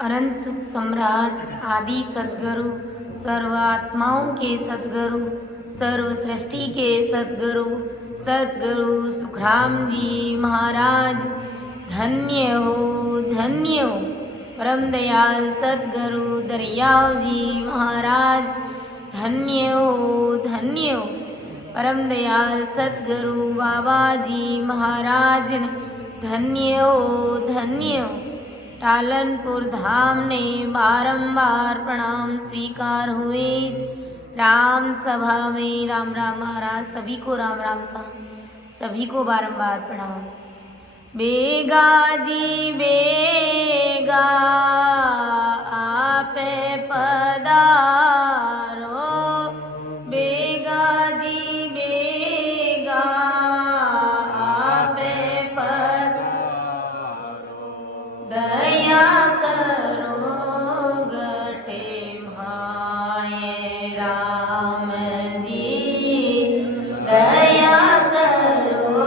अनंत सुख सम्राट आदि सद्गुरु, सर्व आत्माओं के सद्गुरु, सर्व सृष्टि के सद्गुरु, सद्गुरु सुखराम जी महाराज धन्य हो, धन्य हो। परम दयाल सद्गुरु दरियाव जी महाराज धन्य हो, धन्य हो। परम दयाल सद्गुरु बाबा जी महाराज धन्य हो, धन्य हो। टालनपुर धाम ने बारंबार प्रणाम स्वीकार हुए। राम सभा में राम राम महाराज सभी को राम राम सा, सभी को बारंबार प्रणाम। बेगा जी बेगा आप पधारो, बेगा जी बेगा आप पधारो, दया करो गटे भाए राम जी, दया करो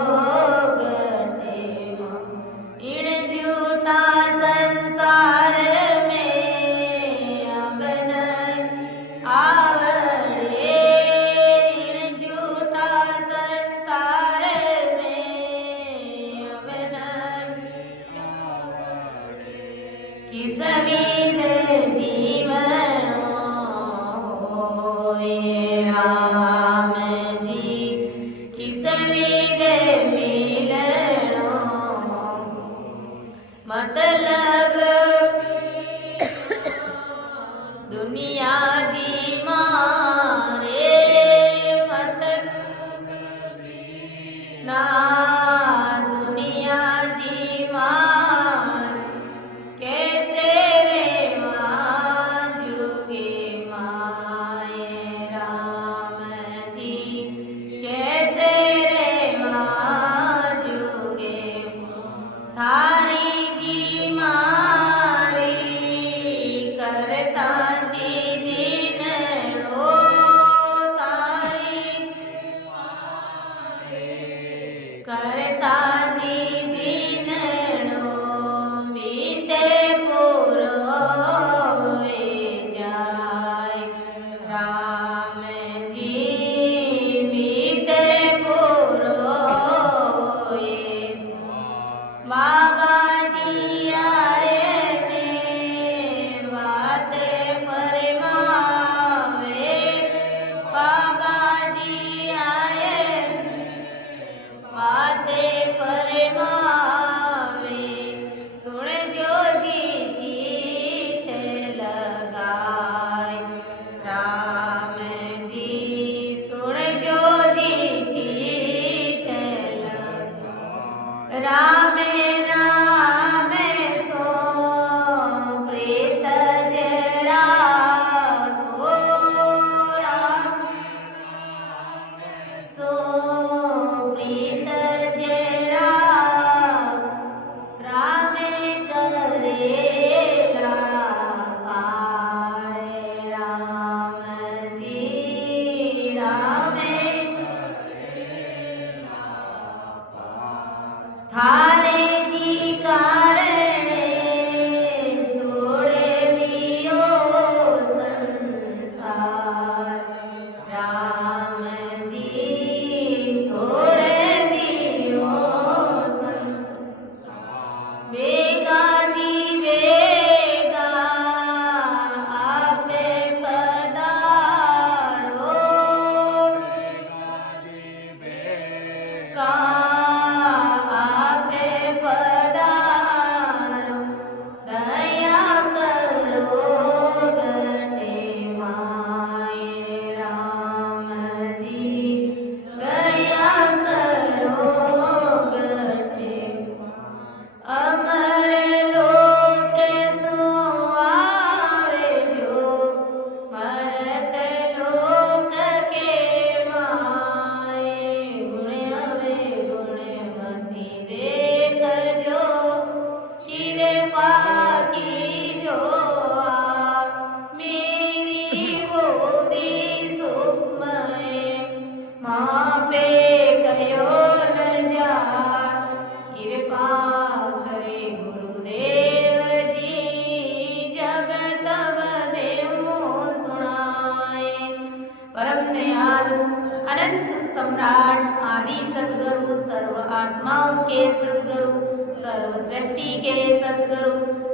गटे इन झूठा संसार में अब नहीं आवड़े, इन झूठा संसार में अब नहीं किस विध जीवनो होए राम जी, किस विध मिलनो मतलब दुनिया जी मारे, मतलब ना दुनिया जी मारे, कैसे रे मारे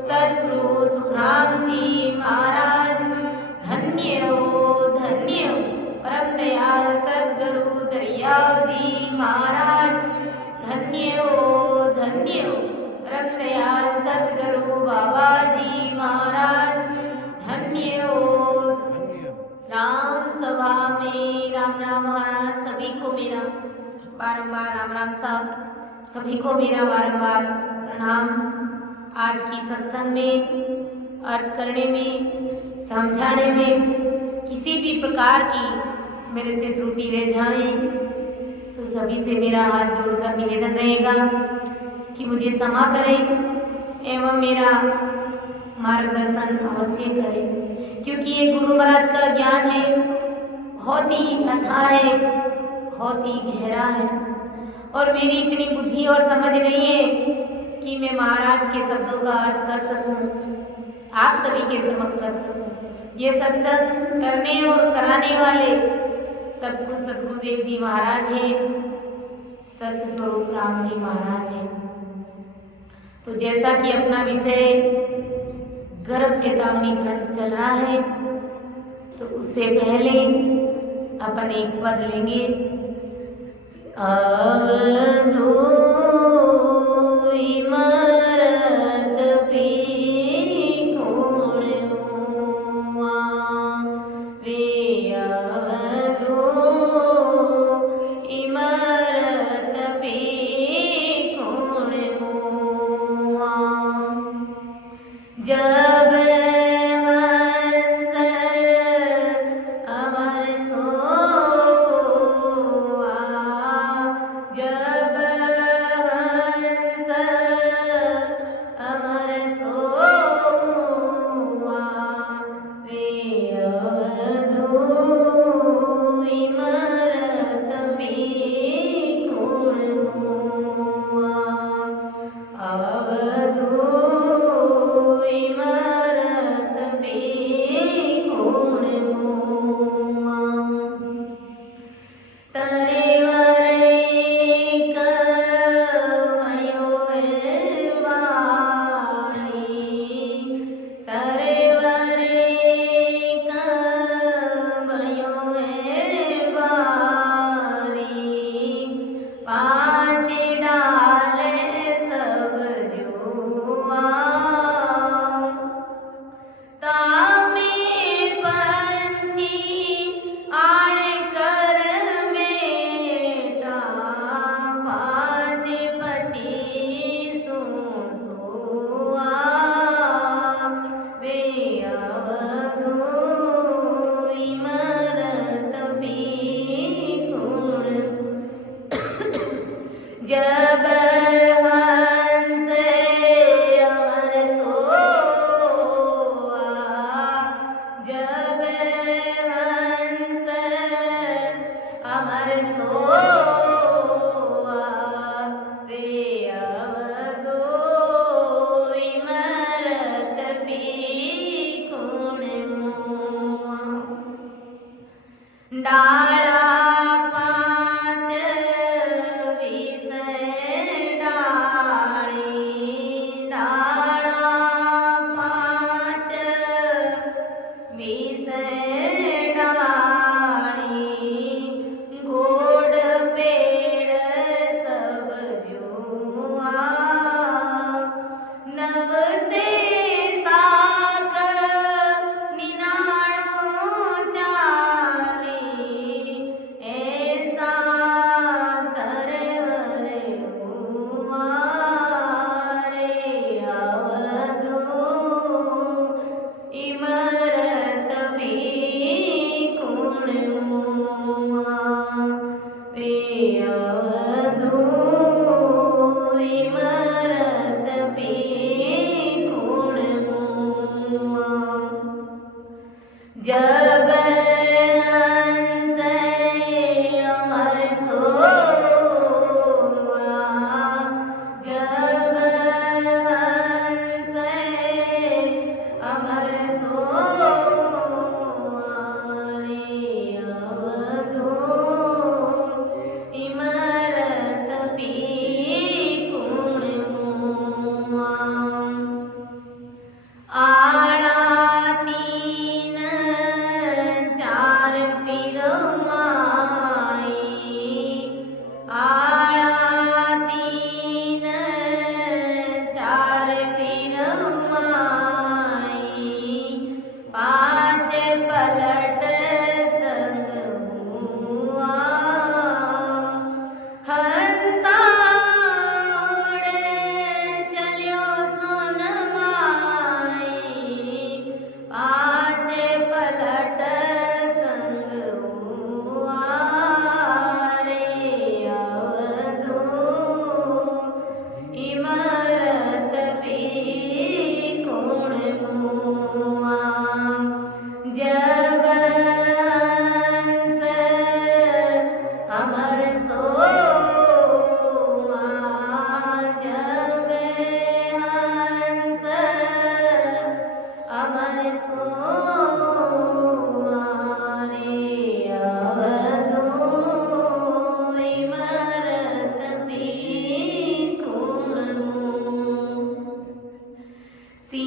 सद्गुरु सुखराम जी महाराज धन्य हो परम दयाल सद्गुरु दरियाव जी महाराज धन्य हो परम दयाल सद्गुरु बाबा जी महाराज धन्य हो। राम सभा में राम राम महाराज सभी को मेरा बारंबार राम राम साहब सभी को मेरा बारंबार प्रणाम। आज की सत्संग में अर्थ करने में समझाने में किसी भी प्रकार की मेरे से त्रुटि रह जाए तो सभी से मेरा हाथ जोड़कर निवेदन रहेगा कि मुझे क्षमा करें एवं मेरा मार्गदर्शन अवश्य करें, क्योंकि ये गुरु महाराज का ज्ञान है बहुत ही अथाह है, बहुत ही गहरा है और मेरी इतनी बुद्धि और समझ नहीं है कि मैं महाराज के शब्दों का अर्थ कर सकूं, आप सभी के समक्ष रख सकूं। ये सत्संग करने और कराने वाले सब कुछ सतगुरुदेव जी महाराज हैं, सत्य स्वरूप राम जी महाराज हैं। तो जैसा कि अपना विषय गर्भ चेतावनी ग्रंथ चल रहा है तो उससे पहले अपन एक पद लेंगे। अवधूई मरत पी कोण मुआ रे अवधूई मरत पी कोण मुआ जब हंस अमर सोआ जब हंस अमर सोआ रे अवधूई मरत पी कोण मुआ अवधूई मरत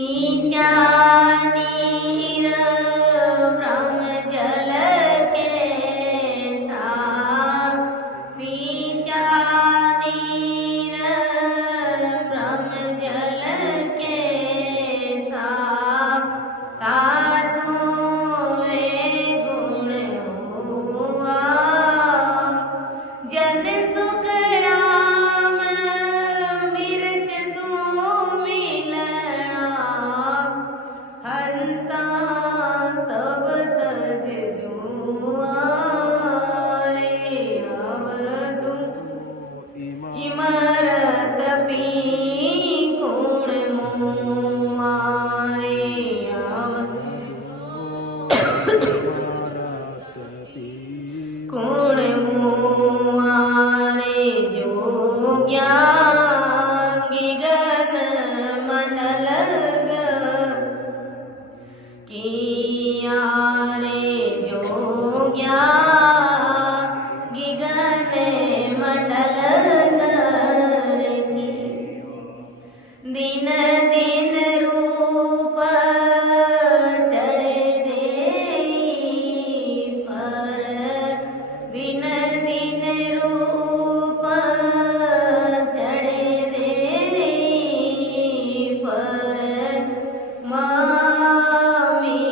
सिंचा नीर ब्रह्म जल के था, सिंचा नीर ब्रह्म जल के था, तासो ए गुण हुआ जन सुख राम मिर्च सो मिलना, हंसा सब तज जुआ रे अवधु इमरत पी गुण मुआ रे गुण मुआ रे जोग्या गिगन मंडल किया रे जोग्या गिगन मंडल की, दिन दिन रूप चढ़े दे पर, दिन दिन रूप चढ़े दे पर, मामी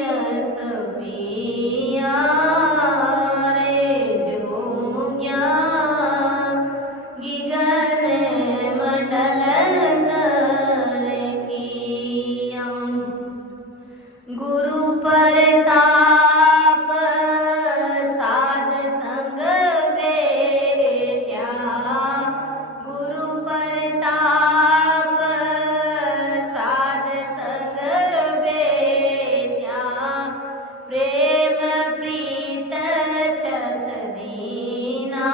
रस पिया रे जोग्या गिगन मंडल किया, गुरु परताप साध संग बेट्या, गुरु परताप साध संग बेट्या, प्रेम प्रीत चत दीना,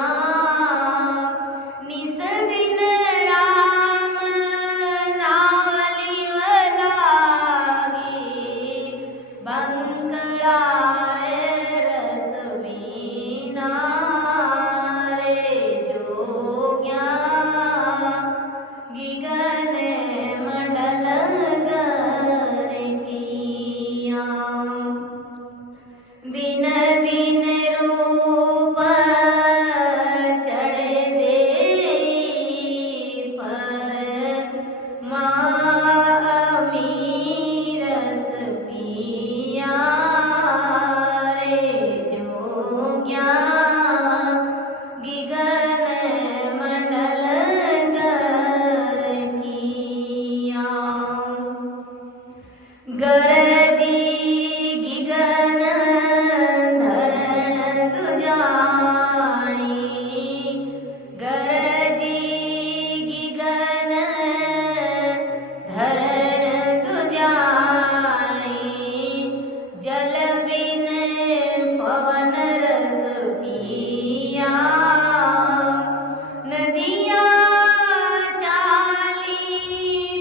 निस दिन राम नावली लागी, बंकड़ा रे रस वीना रे जोग्या गिगन मंडल किया, दिन दिन रूप चढ़े दे पर, मामी रस पिया रे जोग्या गिगन मंडल किया, गरजी गिगन धरण दुजाणी, गरजी गिगन धरण दुजाणी, जल बिन पवन रस पिया, नदिया चाली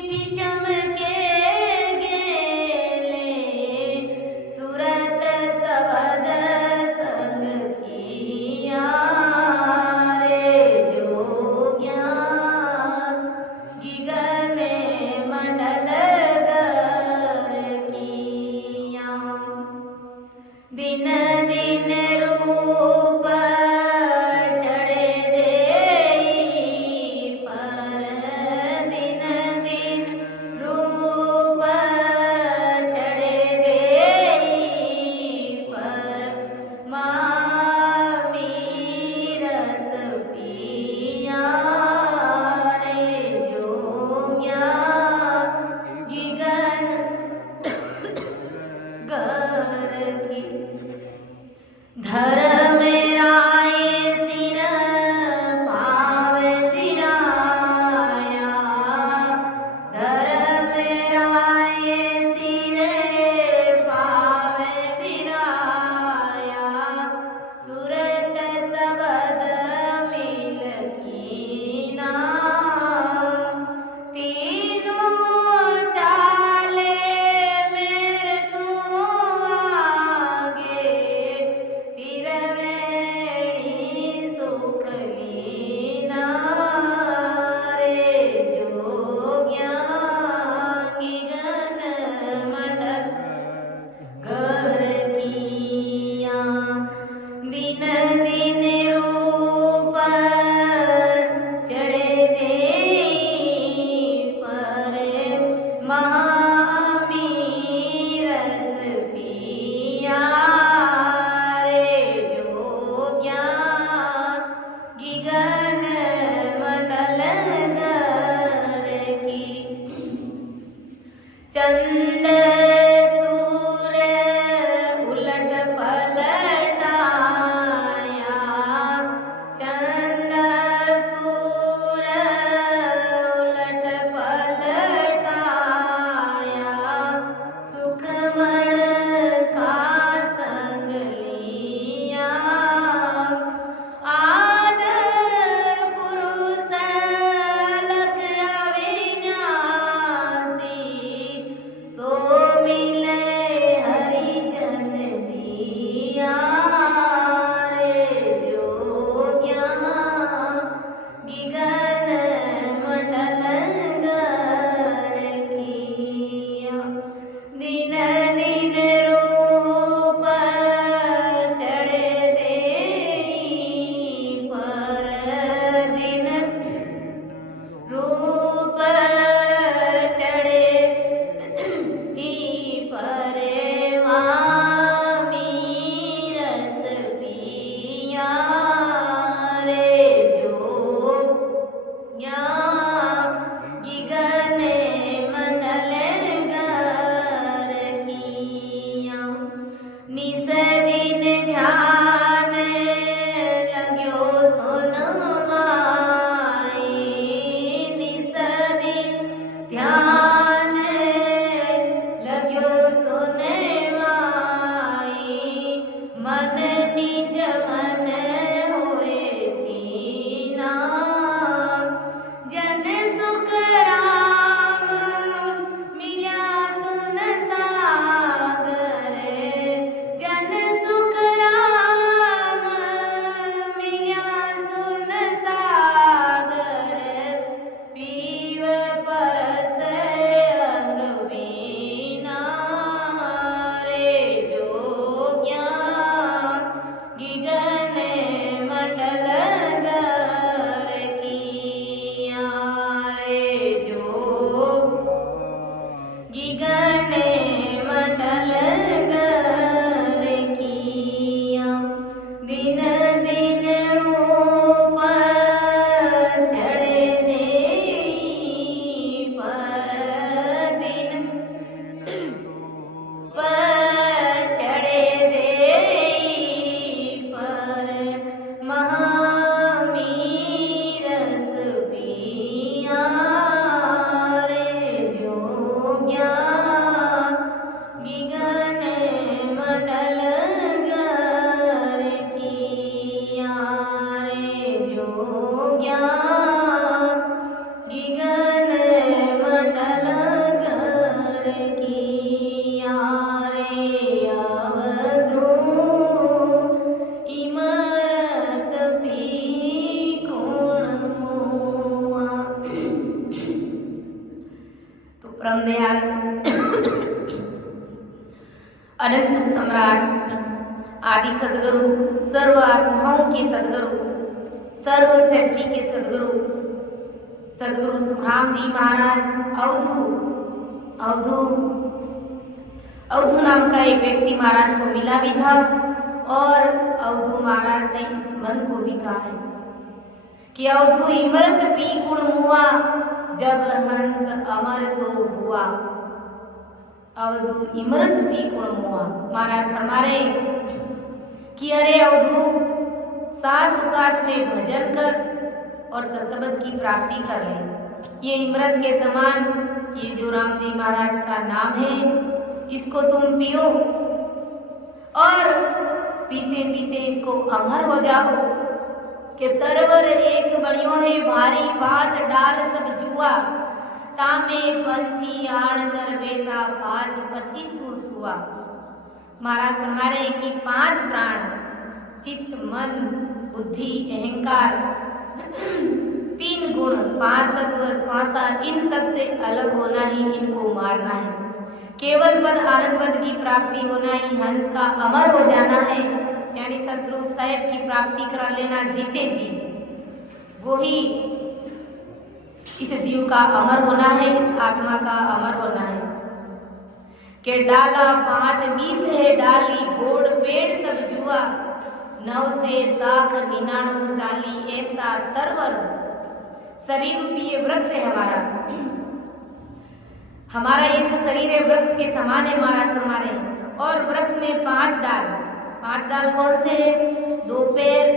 पिचम के गेले, सुरत सबद संग किया रे जोग्या गिगन मंडल किया, दिन दिन रूप चढ़े दे पर, दिन दिन रूप चढ़े दे पर, मामी रस पिया रे जोग्या गिगन की, धर्म राय सिर पाव दिराया, धर्म राय सिर पाव दिराया, सुरत सबद मिल कीना, तीनों चाले मेरे सो आगे, तीर चंद सूर उलट पलटाया, चंद सूर उलट पलटाया, सुखमण का संग लिया, आद पुरुष लख अविनाशी, सो मिले हरिजन दिया, रे जोग्या गिगन मंडल गर किया, दिन दिन रूप चढ़े देई पर, दिन रूप चढ़े ही परे, मामी रस पिया, रे जोग्या गिगन मंडल गर किया, निस दिन ध्यान लग्यो सुन माई, निस दिन ध्यान लग्यो सुन माई, मन निज मन होए जीना, जन सुख राम मिल्या सुन सागर, जन सुख राम मिल्या सुन सागर, पीव परस अंग वीना, रे जोग्या गिगन मंडल गर किया, रे जोग गिगन मंडल गर किया, दिन दिन रूप चढ़े देई पर, दिन पर चढ़े देई पर, महामीरस पिया, रे जोग्या गिगन मंडल गर किया, रे जोग्या गिगन मंडल गर किया, रे अवधू इमरत भी कोण मुआ। तो परम दयाल अनंत सुख सम्राट आदि सदगुरु, सर्व आत्माओं के सदगुरु, सर्व सृष्टि के सदगुरु, सदगुरु सुखराम जी महाराज अवधू नाम का एक व्यक्ति महाराज को मिला भी था, और अवधू महाराज ने इस मन को भी कहा है कि अवधू इमरत पी गुण मुआ, जब हंस अमर सो हुआ। अवधू इमरत पी गुण मुआ, महाराज फरमा रहे कि अरे अवधू, सास सास में भजन कर और सत्संग की प्राप्ति कर ले। ये इमरत के समान ये जो राम जी महाराज का नाम है, इसको तुम पियो और पीते पीते इसको अमर हो जाओ। कि तरवर एक बड़ियो है भारी, पाँच डाल सब जुआ, तामे पंछी आण कर बेटा, 5-25 सुआ। महाराज फरमा रहे कि 5 प्राण, चित्त, मन, बुद्धि, अहंकार, 3 गुण, 5 तत्व, श्वासा, इन सब से अलग होना ही इनको मारना है। केवल पद आनंद पद की प्राप्ति होना ही हंस का अमर हो जाना है, यानी सतरूप साहेब की प्राप्ति करा लेना जीते जी, वही इस जीव का अमर होना है, इस आत्मा का अमर होना है। के डाला 5-20 है डाली, गोड़ पेड़ सब जुआ, 9 से साख 99-40, ऐसा तरवर शरीर रूपी ये वृक्ष है हमारा। हमारा ये जो शरीर है वृक्ष के समान है महाराज फरमा रहे हैं। और वृक्ष में 5 डाल, 5 डाल कौन से हैं? 2 पैर,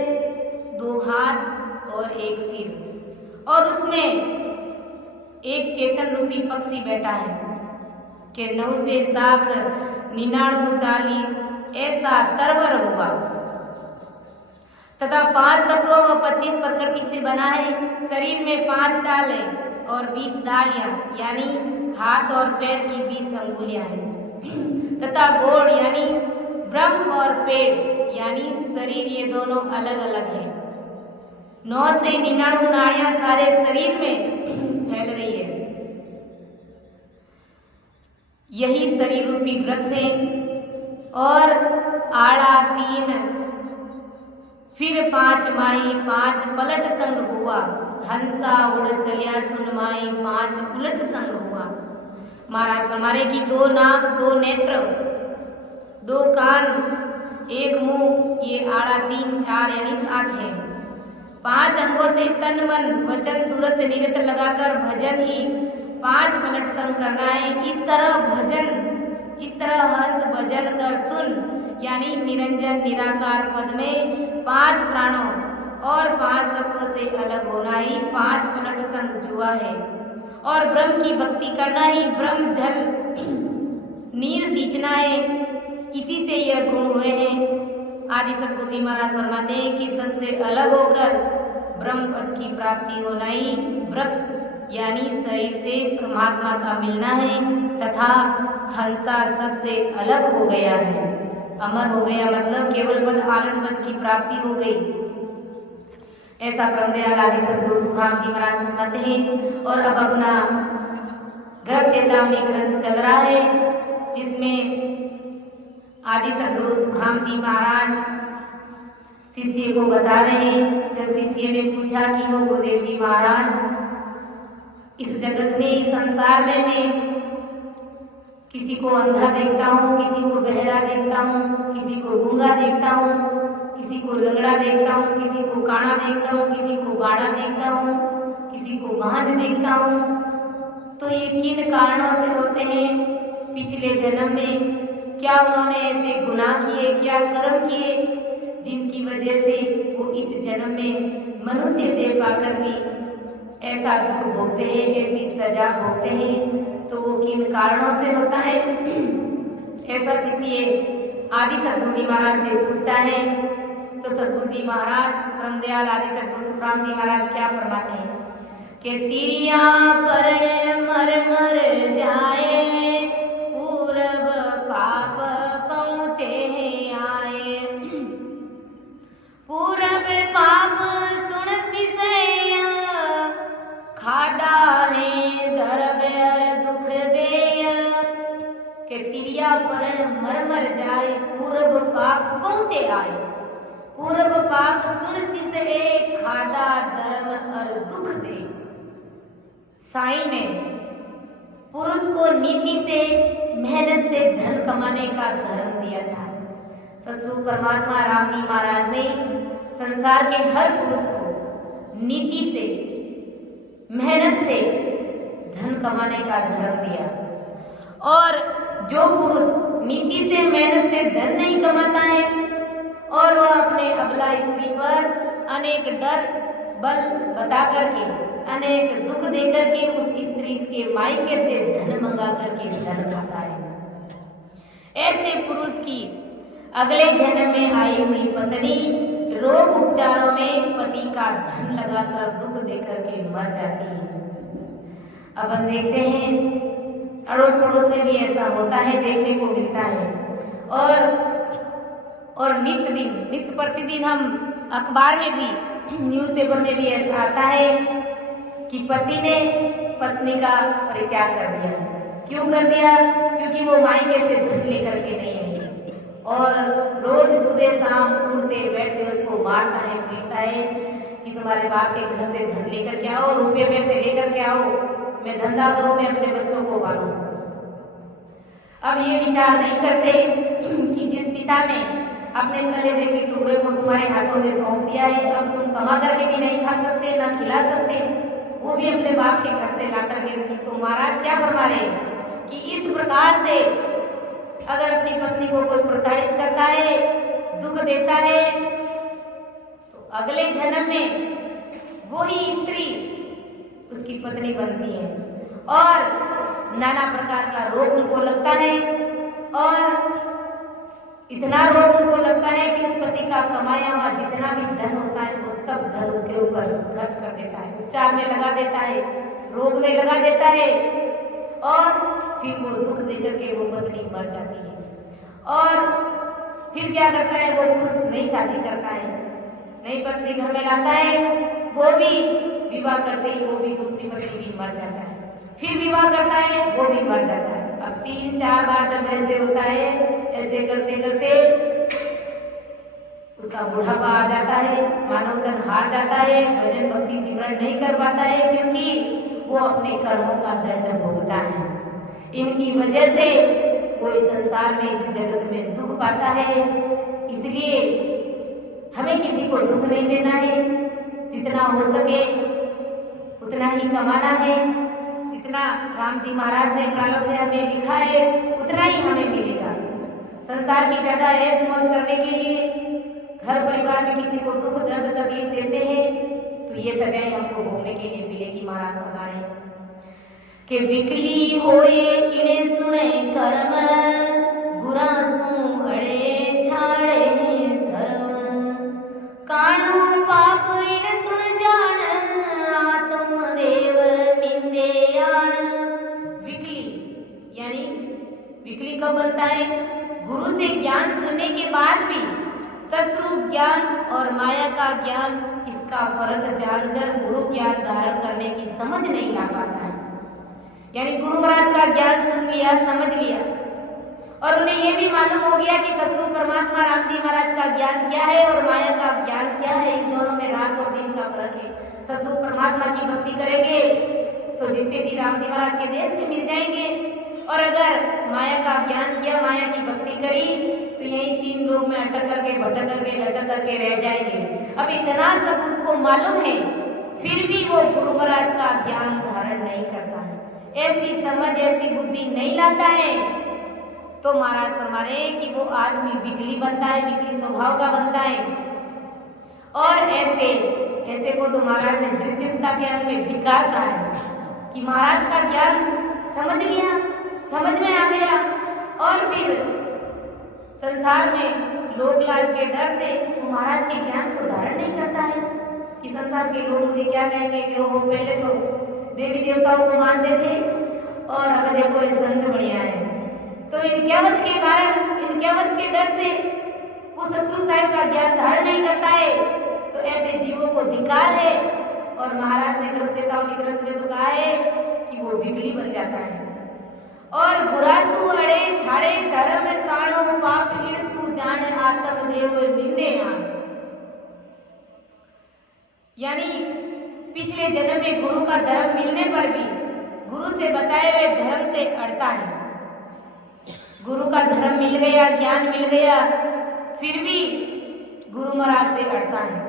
2 हाथ और 1 सिर। और उसमें एक चेतन रूपी पक्षी बैठा है कि 9 से साख 99 चाली ऐसा तरवर हुआ। तथा 5 तत्वों व 25 प्रकृति से बना है। शरीर में 5 डाल है और 20 डालियां यानी हाथ और पैर की 20 अंगुलियां हैं। तथा गोड़ यानी ब्रह्म और पेट यानी शरीर, ये दोनों अलग अलग है। 9 से 99 नाड़ियां सारे शरीर में फैल रही है। यही शरीर रूपी वृक्ष है। और आड़ा 3, फिर 5 माही 5 पलट संग हुआ। हंसा उड़ चलिया सुन माही 5 उलट संग हुआ। महाराज हमारे की 2 नाक 2 नेत्र 2 कान 1 मुंह, ये आड़ा 3 4 यानी 7 है। 5 अंगों से तन मन वचन सूरत निरत लगाकर भजन ही 5 मिनट संग करना है। इस तरह भजन, इस तरह हंस भजन कर सुन यानी निरंजन निराकार पद में 5 प्राणों और 5 तत्वों से अलग होना ही 5 मिनट संग जुआ है। और ब्रह्म की भक्ति करना ही ब्रह्म जल नीर सींचना है। इसी से यह गुण हुए हैं। आदि सतगुरु जी महाराज फरमाते हैं कि सबसे अलग होकर ब्रह्म पद की प्राप्ति होना ही वृक्ष यानी शरीर से परमात्मा का मिलना है। तथा हंसा सबसे अलग हो गया है, अमर हो गया, मतलब केवल पद आनंद पद की प्राप्ति हो गई। ऐसा परमदयाल आदि सतगुरु सुखराम जी महाराज फरमाते हैं। और अब अपना गर्भ चेतावनी ग्रंथ चल रहा है जिसमें आदि सतगुरु सुखराम जी महाराज शिष्य को बता रहे हैं। जब शिष्य ने पूछा कि वो गुरुदेव जी महाराज इस जगत में, इस संसार में मैं किसी को अंधा देखता हूँ, किसी को बहरा देखता हूँ, किसी को गूंगा देखता हूँ, किसी को लंगड़ा देखता हूँ, किसी को काना देखता हूँ, किसी को बाड़ा देखता हूँ, किसी को भांज देखता हूँ। तो ये किन कारणों से होते हैं? पिछले जन्म में क्या उन्होंने ऐसे गुनाह किए, क्या कर्म किए जिनकी वजह से वो इस जन्म में मनुष्य देह पाकर भी ऐसा दुख भोगते हैं, ऐसी सजा भोगते हैं? तो वो किन कारणों से होता है? ऐसा शिष्य आदि सतगुरु जी महाराज से पूछता है। तो सतगुरु जी महाराज परमदयाल आदि सतगुरु सुखराम जी महाराज क्या फरमाते हैं कि तिरिया पर्ण मर मर जाए, पूरब पाप पहुँचे आए। पूरब पाप सुन सिसैया, खादा है दर्द और दुख देया। के तिरिया पर्ण मर मर जाए, पूरब पाप पहुँचे आए। पूरब पाप सुन सिसए, खादा धर्म और दुख दे। साईं ने पुरुष को नीति से, मेहनत से धन कमाने का धर्म दिया था। सतगुरु परमात्मा राम जी महाराज ने संसार के हर पुरुष को नीति से, मेहनत से धन कमाने का धर्म दिया। और जो पुरुष नीति से, मेहनत से धन नहीं कमाता है और वह अपने अबला स्त्री पर अनेक डर बल बता करके, अनेक दुख दे करके उस स्त्री के मायके से धन मंगा करके धन खाता है, ऐसे पुरुष की अगले जन्म में आई हुई पत्नी रोग उपचारों में पति का धन लगाकर दुख देकर के मर जाती है। अब हम देखते हैं अड़ोस पड़ोस में भी ऐसा होता है, देखने को मिलता है। और नित्य प्रतिदिन हम अखबार में भी, न्यूज़पेपर में भी ऐसा आता है कि पति ने पत्नी का परित्याग कर दिया। क्यों कर दिया? क्योंकि वो मायके से धन लेकर के नहीं आई और रोज सुबह शाम उठते बैठते उसको मारता है, पीटता है कि तुम्हारे बाप के घर से धन लेकर के आओ, रुपये पैसे लेकर के आओ, मैं धंधा करूं, मैं अपने बच्चों को पालूं। अब ये विचार नहीं करते कि जिस पिता ने अपने कलेजे के टुकड़े को तुम्हारे हाथों में सौंप दिया है, अब तुम कमा करके भी नहीं खा सकते, ना खिला सकते, वो भी अपने बाप के घर से ला करके। तो महाराज क्या फरमा रहे? कि इस प्रकार से अगर अपनी पत्नी को कोई प्रताड़ित करता है, दुख देता है, तो अगले जन्म में वही स्त्री उसकी पत्नी बनती है और नाना प्रकार का रोग उनको लगता है और इतना रोग उनको लगता है कि उस पति का कमाया हुआ जितना भी धन होता है वो सब धन उसके ऊपर खर्च कर देता है, उपचार में लगा देता है, रोग में लगा देता है और फिर वो दुख देकर के वो पत्नी मर जाती है। और फिर क्या करता है, वो पुरुष नई शादी करता है, नई पत्नी घर में लाता है, वो भी विवाह करते ही वो भी दूसरी पत्नी भी मर जाता है, फिर विवाह करता है, वो भी मर जाता है। अब 3-4 बार जब ऐसे होता है, ऐसे करते करते उसका बुढ़ापा आ जाता है, मानव तन हार जाता है, भजन भक्ति सिमरन नहीं कर पाता है क्योंकि वो अपने कर्मों का दंड भोगता है। इनकी वजह से वो इस संसार में, इस जगत में दुख पाता है। इसलिए हमें किसी को दुख नहीं देना है, जितना हो सके उतना ही कमाना है, जितना राम जी महाराज ने प्रारब्ध में हमें लिखा है उतना ही हमें मिलेगा। संसार की ज्यादा ऐश मौज करने के लिए घर परिवार में किसी को दुख दर्द तकलीफ देते हैं तो ये सजाएं हमको भोगने के लिए मिलेगी। महाराज फरमा रहे हैं कि विकली होए इन्हें सुने कर्म, गुरासू अड़े छाड़े धर्म, काणो पाप इन सुन जान, आत्मदेव निंदे आण। विकली यानी विकली कब बनता है, गुरु से ज्ञान सुनने के बाद भी सत्स्वरूप ज्ञान और माया का ज्ञान, इसका फर्क जानकर गुरु ज्ञान धारण करने की समझ नहीं ला पाता है। यानी गुरु महाराज का ज्ञान सुन लिया, समझ लिया और उन्हें यह भी मालूम हो गया कि सत्स्वरूप परमात्मा राम जी महाराज का ज्ञान क्या है और माया का ज्ञान क्या है, इन दोनों में रात और दिन का फर्क है। सत्स्वरूप परमात्मा की भक्ति करेंगे तो जीते जी राम जी महाराज के देश में मिल जाएंगे और अगर माया का ज्ञान किया, माया की भक्ति करी तो यही 3 लोग में अटक करके भटक करके लटक करके रह जाएंगे। अब इतना सब उनको मालूम है फिर भी वो गुरु महाराज का ज्ञान धारण नहीं करता है, ऐसी समझ ऐसी बुद्धि नहीं लाता है, तो महाराज फरमा रहे हैं कि वो आदमी विकली बनता है, विकली स्वभाव का बनता है। और ऐसे को तो महाराज ने धृत्यता ज्ञान में धिक्कार कहा है कि महाराज का ज्ञान समझ लिया, समझ में आ गया और फिर संसार में लोक लाज के डर से वो महाराज के ज्ञान को धारण नहीं करता है कि संसार के लोग मुझे क्या कहेंगे कि वो पहले तो देवी देवताओं को मानते थे और अब देखो ये संत बढ़िया है। तो इन कहवत के कारण, इन कहवत के डर से वो सत्स्वरूप साहिब का ज्ञान धारण नहीं करता है, तो ऐसे जीवों को धिक्कार है। और महाराज ने गर्भ चेतावनी ग्रंथ में तो कहा है कि वो विकली बन जाता है। और गुरासु अड़े छाड़े धर्म, काणो पाप इणसु जान, आत्मदेव निंदे आन। यानी पिछले जन्म में गुरु का धर्म मिलने पर भी गुरु से बताए हुए धर्म से अड़ता है। गुरु का धर्म मिल गया, ज्ञान मिल गया, फिर भी गुरु महाराज से अड़ता है,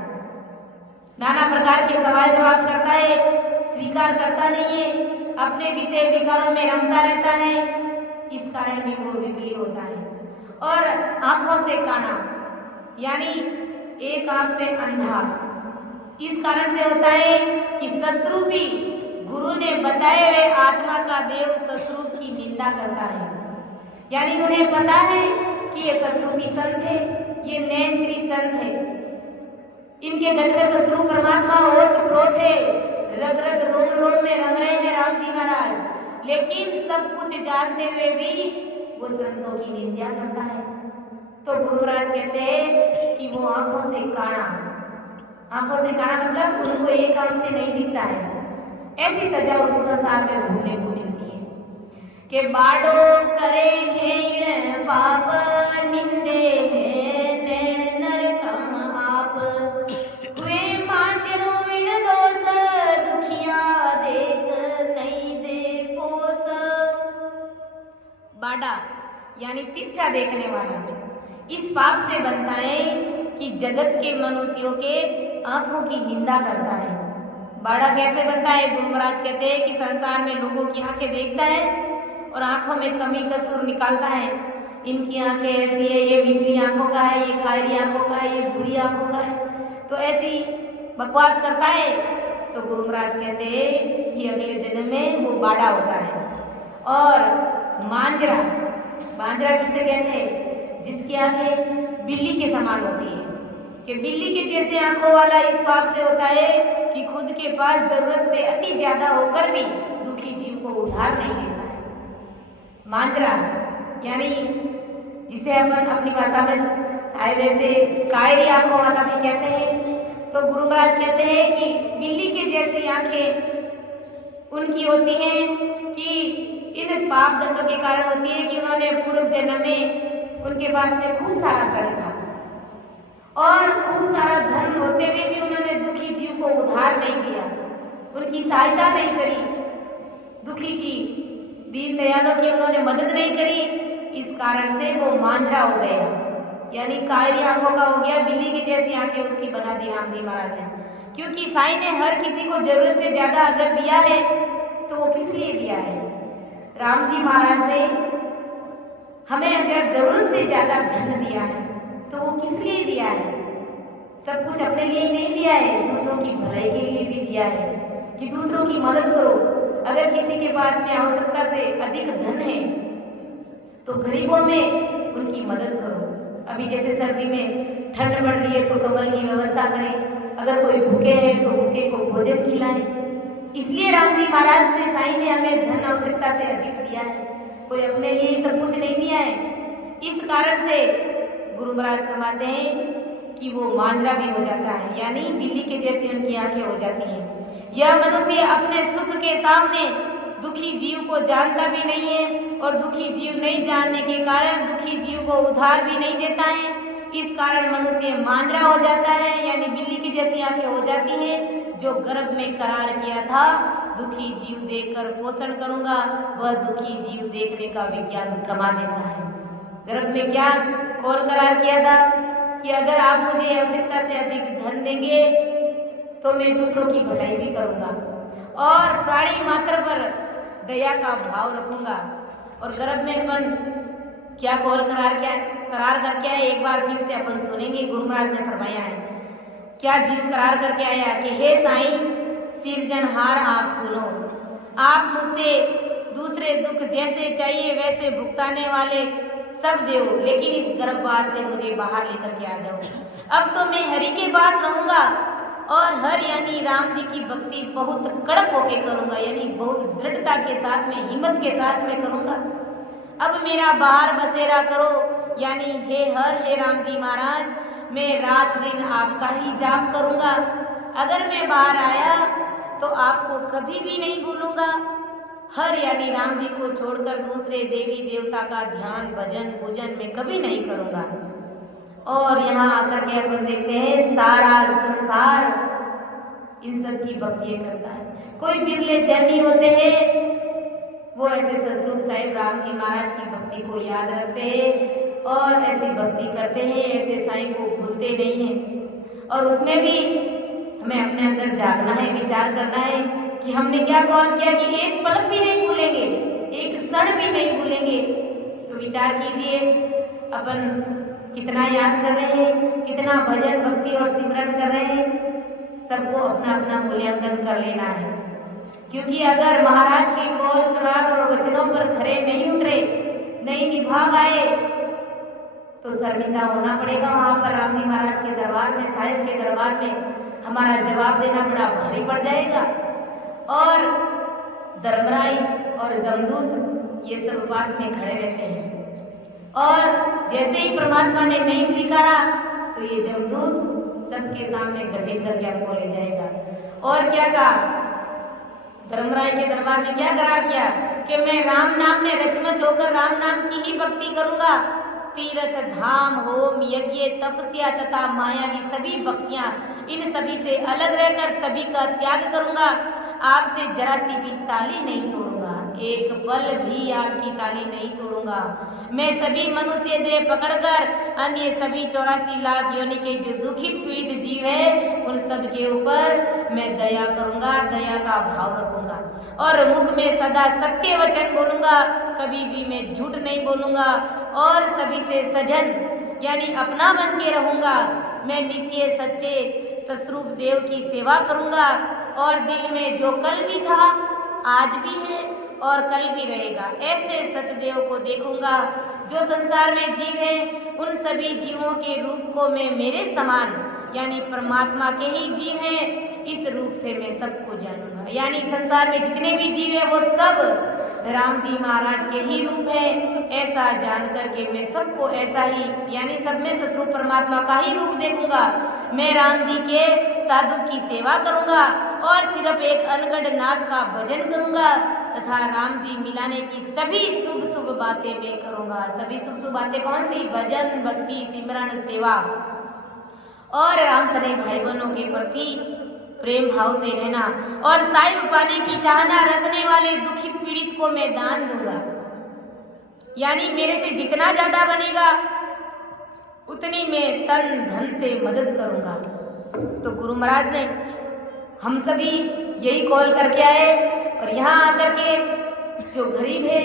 नाना प्रकार के सवाल जवाब करता है, स्वीकार करता नहीं है, अपने विषय विकारों में रमता रहता है। इस कारण भी वो विकली होता है। और आंखों से काना यानी एक आंख से अंधा, इस कारण से होता है कि सत्स्वरूपी गुरु ने बताए हुए आत्मा का देव सत्स्वरूप की निंदा करता है। यानी उन्हें पता है कि ये सत्स्वरूपी संत है, ये नैनश्री संत है, इनके घर में सत्स्वरूप परमात्मा होत प्रोत है, रग रग रोम रोम में रम रहे हैं राम जी महाराज, लेकिन सब कुछ जानते हुए भी वो संतों की निंदा करता है। तो गुरु महाराज कहते हैं कि वो आंखों से काना, आंखों से काना मतलब उनको एक आंख से नहीं दिखता है। ऐसी सजा उसको संसार में भोगने को मिलती है कि बाडो करे हैं पाप, निंदे हैं नैन नरकम आप, हुए मांजरो इन दोष, दुखिया देख नहीं दे पोस। बाडा यानी तिरछा देखने वाला, इस पाप से बनता है कि जगत के मनुष्यों के आंखों की निंदा करता है। बाड़ा कैसे बनता है? गुरु महाराज कहते हैं कि संसार में लोगों की आंखें देखता है और आंखों में कमी कसूर निकालता है। इनकी आंखें ऐसी है, ये बिजली आंखों का है, ये कायरी आंखों का है, ये बुरी आंखों का है, तो ऐसी बकवास करता है। तो गुरु महाराज कहते हैं कि अगले जन्म में वो बाड़ा होता है। और मांजरा, मांजरा किसे कहते हैं? जिसकी आंखें बिल्ली के समान होती है, कि बिल्ली के जैसे आंखों वाला इस बात से होता है कि खुद के पास जरूरत से अति ज्यादा होकर भी दुखी जीव को उधार नहीं देता है। मांजरा यानी जिसे अपन अपनी भाषा में शायद ऐसे कायरी आंखों वाला भी कहते हैं। तो गुरु महाराज कहते हैं कि बिल्ली के जैसी आंखें उनकी होती हैं कि इन पाप दंडों के कारण होती है कि उन्होंने पूर्व जन्म में उनके पास में खूब सारा धन था और खूब सारा धन होते हुए भी उन्होंने दुखी जीव को उधार नहीं दिया, उनकी सहायता नहीं करी, दुखी की दीन दयालों की उन्होंने मदद नहीं करी। इस कारण से वो मांजरा हो गया, यानी कायरी आंखों का हो गया, बिल्ली की जैसी आंखें उसकी बना दी राम जी महाराज ने। क्योंकि साईं ने हर किसी को जरूरत से ज्यादा अगर दिया है तो वो किस लिए दिया है? राम जी महाराज ने हमें अगर जरूरत से ज्यादा धन दिया है तो वो किस लिए दिया है? सब कुछ अपने लिए ही नहीं दिया है, दूसरों की भलाई के लिए भी दिया है कि दूसरों की मदद करो। अगर किसी के पास में आवश्यकता से अधिक धन है तो गरीबों में उनकी मदद करो। अभी जैसे सर्दी में ठंड पड़ रही है तो कंबल की व्यवस्था करें, अगर कोई भूखे हैं तो भूखे को भोजन खिलाएं। इसलिए राम जी महाराज ने साईं ने हमें धन आवश्यकता से अधिक दिया है, कोई अपने लिए ही सब कुछ नहीं दिया है। इस कारण से गुरु महाराज फरमाते हैं कि वो मांजरा भी हो जाता है, यानी बिल्ली के जैसी उनकी आंखें हो जाती हैं। यह मनुष्य अपने सुख के सामने दुखी जीव को जानता भी नहीं है और दुखी जीव नहीं जानने के कारण दुखी जीव को उधार भी नहीं देता है। इस कारण मनुष्य मांजरा हो जाता है, यानी बिल्ली की जैसी आंखें हो जाती हैं। जो गर्भ में करार किया था दुखी जीव देखकर पोषण करूंगा, वह दुखी जीव देखने का विज्ञान गमा देता है। गर्भ में क्या कौल करार किया था कि अगर आप मुझे आवश्यकता से अधिक धन देंगे तो मैं दूसरों की भलाई भी करूंगा और प्राणी मात्र पर दया का भाव रखूंगा। और गर्भ में अपन क्या कौल करार करके आए, एक बार फिर से अपन सुनेंगे। गुरु महाराज ने फरमाया है, क्या जीव करार करके आया कि हे साईं सिरजनहार आप सुनो, आप मुझसे दूसरे दुख जैसे चाहिए वैसे भुगताने वाले सब दो, लेकिन इस गर्भवास से मुझे बाहर लेकर के आ जाओ। अब तो मैं हरि के पास रहूंगा और हर यानी राम जी की भक्ति बहुत कड़क होके करूंगा, यानी बहुत दृढ़ता के साथ में हिम्मत के साथ में करूंगा। अब मेरा बाहर बसेरा करो, यानी हे हर हे राम जी महाराज मैं रात दिन आपका ही जाप करूंगा। अगर मैं बाहर आया तो आपको कभी भी नहीं भूलूंगा। हर यानी राम जी को छोड़कर दूसरे देवी देवता का ध्यान भजन पूजन में कभी नहीं करूंगा। और यहाँ आकर के अपन देखते हैं सारा संसार इन सब की भक्ति करता है। कोई बिरले जैनी होते हैं वो ऐसे सतरूप साहिब राम जी महाराज की भक्ति को याद रखते हैं और ऐसी भक्ति करते हैं, ऐसे साईं को भूलते नहीं हैं। और उसमें भी हमें अपने अंदर जागना है, विचार करना है कि हमने क्या कौन किया कि एक पल भी नहीं भूलेंगे, एक क्षण भी नहीं भूलेंगे। तो विचार कीजिए अपन कितना याद कर रहे हैं, कितना भजन भक्ति और सिमरन कर रहे हैं। सबको अपना अपना मूल्यांकन कर लेना है, क्योंकि अगर महाराज के कौल करार और वचनों पर खरे नहीं उतरे, नहीं निभा पाए तो शर्मिंदा होना पड़ेगा। वहां पर राम जी महाराज के दरबार में, साहिब के दरबार में हमारा जवाब देना बड़ा भारी पड़ जाएगा। और धर्मराय और जमदूत ये सब पास में खड़े रहते हैं और जैसे ही परमात्मा ने नहीं स्वीकारा तो ये जमदूत सबके सामने घसीट करके आपको ले जाएगा। और क्या कहा धर्मराय के दरबार में, क्या करार किया कि मैं राम नाम में रचमच होकर राम नाम की ही भक्ति करूंगा। तीर्थ धाम होम यज्ञ तपस्या तथा मायावी सभी भक्तियां, इन सभी से अलग रहकर सभी का त्याग करूंगा। आपसे जरा सी भी ताली नहीं तोड़ूंगा, एक पल भी आपकी ताली नहीं तोड़ूंगा। मैं सभी मनुष्य देह पकड़कर अन्य सभी 84 लाख योनि के जो दुखित पीड़ित जीव है उन सब के ऊपर मैं दया करूंगा, दया का भाव रखूंगा और मुख में सदा सत्य वचन बोलूंगा, कभी भी मैं झूठ नहीं बोलूँगा और सभी से सजन यानी अपना बन के रहूँगा। मैं नित्य सच्चे सतस्वरूप देव की सेवा करूँगा और दिल में जो कल भी था, आज भी है और कल भी रहेगा, ऐसे सतदेव को देखूँगा। जो संसार में जीव है उन सभी जीवों के रूप को मैं मेरे समान यानी परमात्मा के ही जीव हैं, इस रूप से मैं सबको जानूंगा। यानी संसार में जितने भी जीव है वो सब राम जी महाराज के ही रूप है, ऐसा जान करके मैं सबको ऐसा ही यानी सब में सतस्वरूप परमात्मा का ही रूप देखूंगा। मैं राम जी के साधु की सेवा करूंगा और सिर्फ एक अनगढ़ नाथ का भजन करूंगा तथा राम जी मिलाने की सभी शुभ शुभ बातें मैं करूंगा। सभी शुभ शुभ बातें कौन सी? भजन, भक्ति, सिमरन, सेवा और राम सरे भाई बहनों के प्रति प्रेम भाव से रहना और साहिब पाने की चाहना रखने वाले दुखित पीड़ित को मैं दान दूंगा। यानी मेरे से जितना ज्यादा बनेगा उतनी मैं तन धन से मदद करूंगा। तो गुरु महाराज ने हम सभी यही कॉल करके आए और यहाँ आकर के जो गरीब है,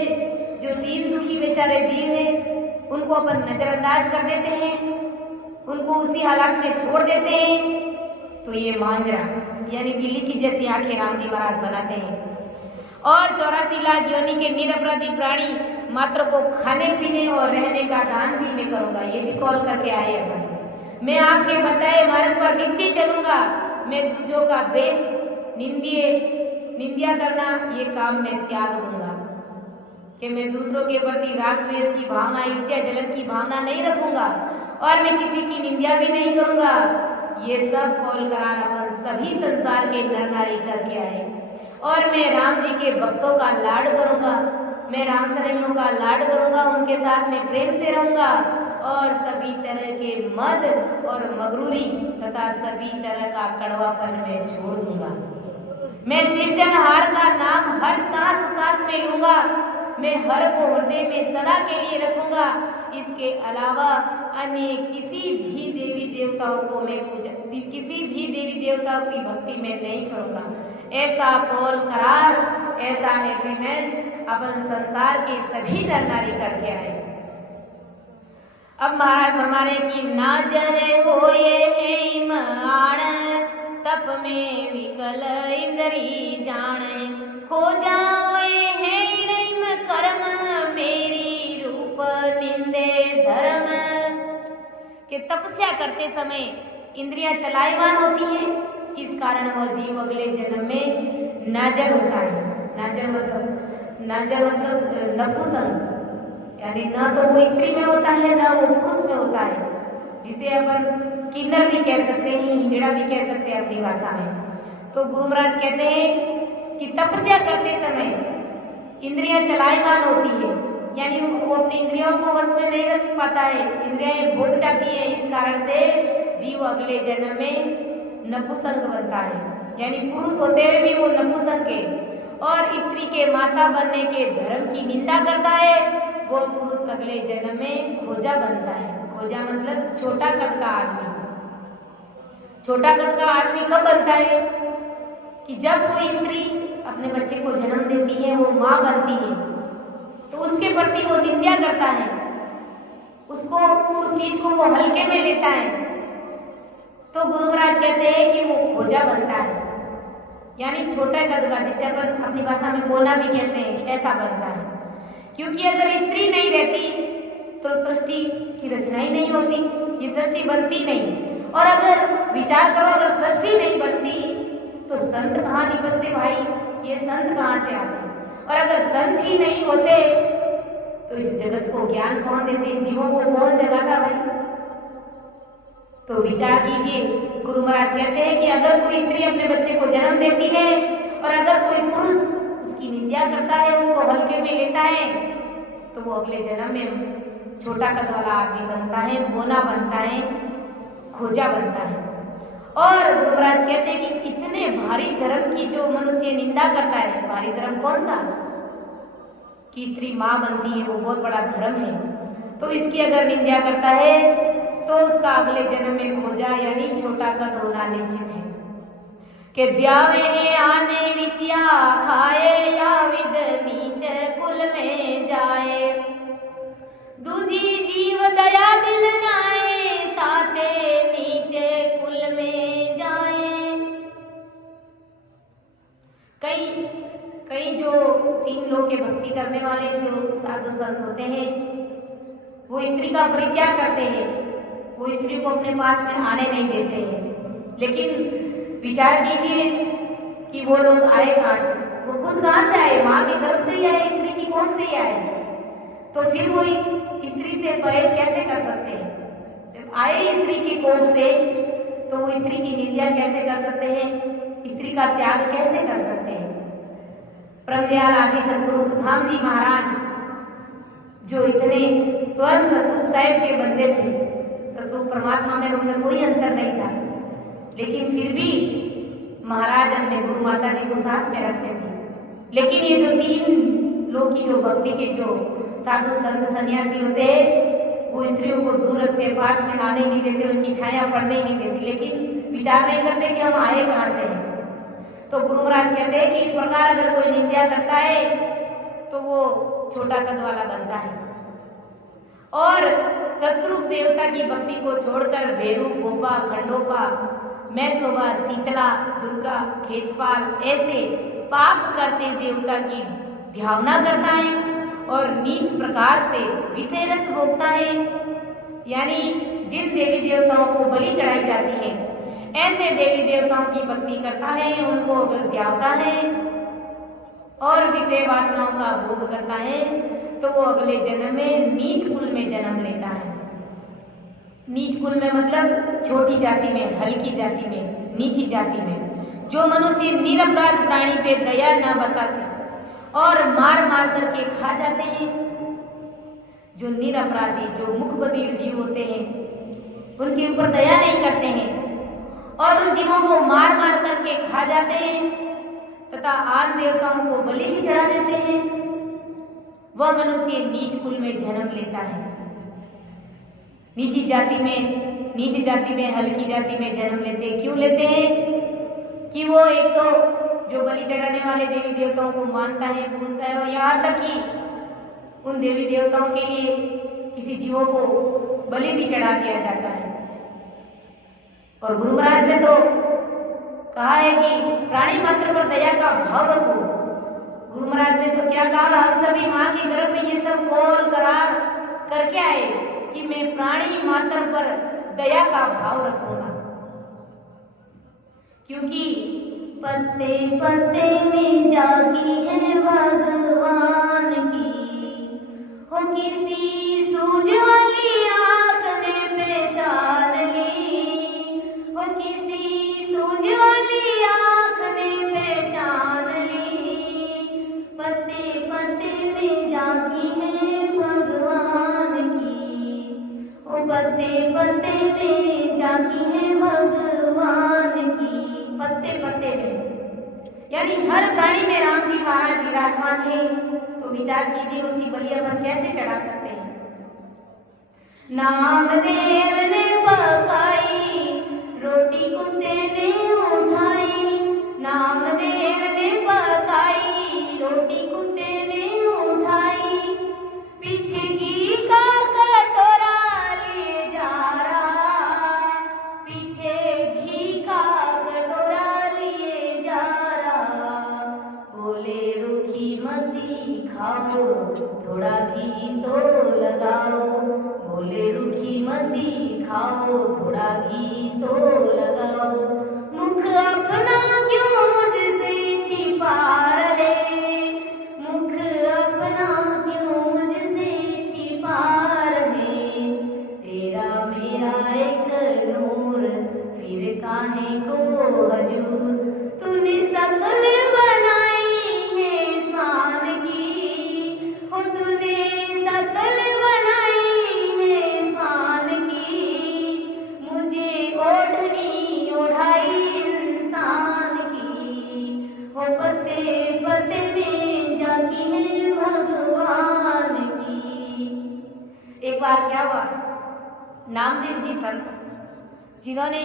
जो दीन दुखी बेचारे जीव है, उनको अपन नजरअंदाज कर देते हैं, उनको उसी हालात में छोड़ देते हैं। तो ये मांजरा यानी बिल्ली की जैसी आंखें राम जी महाराज बनाते हैं और 84 लाख योनि के निरपराधी प्राणी मात्र को खाने पीने और रहने का दान भी मैं करूंगा। ये भी कॉल करके आए हैं। मैं आपके बताए मार्ग पर नित्य चलूंगा। मैं दूजों का द्वेष निंदिया करना ये काम मैं त्याग दूंगा कि मैं दूसरों के प्रति राग द्वेष की भावना, ईर्ष्या जलन की भावना नहीं रखूंगा और मैं किसी की निंदा भी नहीं करूंगा। ये सब कॉल करार अपन सभी संसार के नर नारी करके आए और मैं राम जी के भक्तों का लाड करूंगा, मैं राम सरैयों का लाड करूंगा, उनके साथ में प्रेम से रहूंगा और सभी तरह के मद और मगरूरी तथा सभी तरह का कड़वापन में छोड़ दूंगा। मैं सृजनहार का नाम हर सांस सांस में लूंगा। मैं हर को हृदय में सदा के लिए रखूंगा। इसके अलावा अन्य किसी भी देवी देवताओं को मैं किसी भी देवी देवताओं की भक्ति में नहीं करूंगा। ऐसा कॉल करार, ऐसा एग्रीमेंट अपन संसार के सभी नर नारी करके आए। अब महाराज फरमाने की ना जरे होए है माण तप में विकल इंद्री जाने खो जाओए है कर्म मेरी रूप निंदे धर्म के तपस्या करते समय इंद्रियां चलायमान होती हैं, इस कारण वह जीव अगले जन्म में नाजर होता है। नाजर मतलब नपुंसक, यानी न तो वो स्त्री में होता है न वो पुरुष में होता है, जिसे अपन किन्नर भी कह सकते हैं, हिजड़ा भी कह सकते हैं अपनी भाषा में। तो गुरु महाराज कहते हैं कि तपस्या करते समय इंद्रियां चलायमान होती है, यानी वो अपनी इंद्रियों को वश में नहीं रख पाता है, इंद्रियां भोग जाती है। इस कारण से जीव अगले जन्म में नपुंसक बनता है, यानी पुरुष होते हुए भी वो नपुंसक है और स्त्री के माता बनने के धर्म की निंदा करता है। वो पुरुष अगले जन्म में खोजा बनता है। खोजा मतलब छोटा कद का आदमी। छोटा कद का आदमी कब बनता है? कि जब कोई स्त्री अपने बच्चे को जन्म देती है, वो माँ बनती है, तो उसके प्रति वो निंदा करता है, उसको उस चीज को वो हल्के में लेता है। तो गुरु महाराज कहते हैं कि वो खोजा बनता है, यानी छोटा कद का, जिसे अपन अपनी भाषा में बोला भी कहते हैं, ऐसा बनता है। क्योंकि अगर स्त्री नहीं रहती तो सृष्टि की रचना ही नहीं होती, ये सृष्टि बनती नहीं। और अगर विचार करो, अगर सृष्टि नहीं बनती तो संत कहाँ निपजते भाई? ये संत कहाँ से आते? और अगर संत ही नहीं होते तो इस जगत को ज्ञान कौन देते? जीवों को कौन जगाता भाई? तो विचार कीजिए। गुरु महाराज कहते हैं कि अगर कोई स्त्री अपने बच्चे को जन्म देती है और अगर कोई पुरुष उसकी निंदा करता है, उसको हल्के में लेता है, तो वो अगले जन्म में छोटा कद वाला आदमी बनता है, बोना बनता है, खोजा बनता है। और गुरु महाराज कहते हैं कि इतने भारी धर्म की जो मनुष्य निंदा करता है, भारी धर्म कौन सा? कि स्त्री माँ बनती है, वो बहुत बड़ा धर्म है। तो इसकी अगर निंदा करता है तो उसका अगले जन्म में खोजा यानी छोटा कद होना निश्चित है। के द्यावे हैं आने विसिया खाए या विद नीच कुल में जाए। दूजी जीव दया दिल नाए ताते नीचे कुल में जाए। कई जो 3 लोग के भक्ति करने वाले जो साधु संत होते हैं वो स्त्री का परित्याग करते हैं, वो स्त्री को अपने पास में आने नहीं देते हैं। लेकिन विचार कीजिए कि वो लोग आए कहाँ से, वो खुद कहाँ से आए, माँ के गर्भ से ही आए, स्त्री की कोख से ही आए। तो फिर वो स्त्री से परहेज कैसे कर सकते हैं? जब आए स्त्री की कोख से तो वो स्त्री की निंदा कैसे कर सकते हैं, स्त्री का त्याग कैसे कर सकते हैं? परमदयाल आदि सदगुरु सुखधाम जी महाराज जो इतने स्वयं सतरूप साहिब के बंदे थे, सतरूप परमात्मा में उनमें कोई अंतर नहीं था, लेकिन फिर भी महाराज अपने गुरु माता जी को साथ में रखते थे। लेकिन ये जो 3 लोग की जो भक्ति के जो साधु संत सन्यासी होते हैं वो स्त्रियों को दूर रखते, पास में आने नहीं देते, उनकी छाया पड़ने ही नहीं देती, लेकिन विचार नहीं करते कि हम आए कहाँ से हैं। तो गुरु महाराज कहते हैं कि इस प्रकार अगर कोई निंदा करता है तो वो छोटा कद वाला बनता है और सतस्वरूप देवता की भक्ति को छोड़कर भेरू, भोपा, खंडोपा, मैसोबा, शीतला, दुर्गा, खेतपाल ऐसे पाप करते देवता की ध्यावना करता है और नीच प्रकार से विषय रस भोगता है। यानी जिन देवी देवताओं को बलि चढ़ाई जाती है ऐसे देवी देवताओं की भक्ति करता है, उनको अगर ध्यावता है और विषय वासनाओं का भोग करता है तो वो अगले जन्म में नीच कुल में जन्म लेता है। नीच कुल में मतलब छोटी जाति में, हल्की जाति में, नीची जाति में। जो मनुष्य निरपराध प्राणी पे दया न बताते और मार मार करके खा जाते हैं, जो निरपराधी जो मुख बधिर जीव होते हैं उनके ऊपर दया नहीं करते हैं और उन जीवों को मार मार करके खा जाते हैं तथा आन देवताओं को बलि भी चढ़ा देते हैं, वह मनुष्य नीच कुल में जन्म लेता है। नीच जाति में, हल्की जाति में जन्म लेते हैं। क्यों लेते हैं? कि वो एक तो जो बलि चढ़ाने वाले देवी देवताओं को मानता है, पूजता है और यहाँ तक कि उन देवी देवताओं के लिए किसी जीवों को बलि भी चढ़ा दिया जाता है। और गुरु महाराज ने तो कहा है कि प्राणी मात्र पर दया का भाव रखो। गुरु महाराज ने तो क्या कहा, हम सभी माँ के गर्भ में ये सब कौल करार करके आए कि मैं प्राणी मात्र पर दया का भाव रखूंगा, क्योंकि पत्ते पत्ते में जागी है भगवान की, हो किसी सूझ वाली आंख ने पहचान ली, हो किसी सूझ वाली आंख ने पहचान ली, पत्ते पत्ते में जागी है भगवान की, ओ पत्ते पत्ते में जागी है भगवान की। पत्ते पत्ते में यानी हर प्राणी में राम जी महाराज विराजमान है। तो विचार कीजिए उसकी बलि अपन कैसे चढ़ा सकते हैं। नामदेव ने पकाई रोटी कुत्ते ने उठाई, नामदेव ने पकाई रोटी कुत्ते ने उठाई, पीछे घी का कटोरा लिए जा रहा, पीछे घी का कटोरा लिए जा रहा, बोले रूखी मती खाओ थोड़ा घी तो लगाओ, बोले रूखी मती खाओ थोड़ा घी तो लगाओ, मुख अपना क्यों मुझसे छिपा रहे, मुख अपना क्यों मुझसे छिपा रहे, तेरा मेरा एक नूर फिर काहे को हजूर, तूने शकल बनाई है स्वान की, हो तूने शकल बनाई है स्वान की, मुझे ओढ़नी ओढ़ाई इंसान की, हो पत्ते पत्ते में जागी है भगवान की। एक बार क्या हुआ, नामदेव जी संत जिन्होंने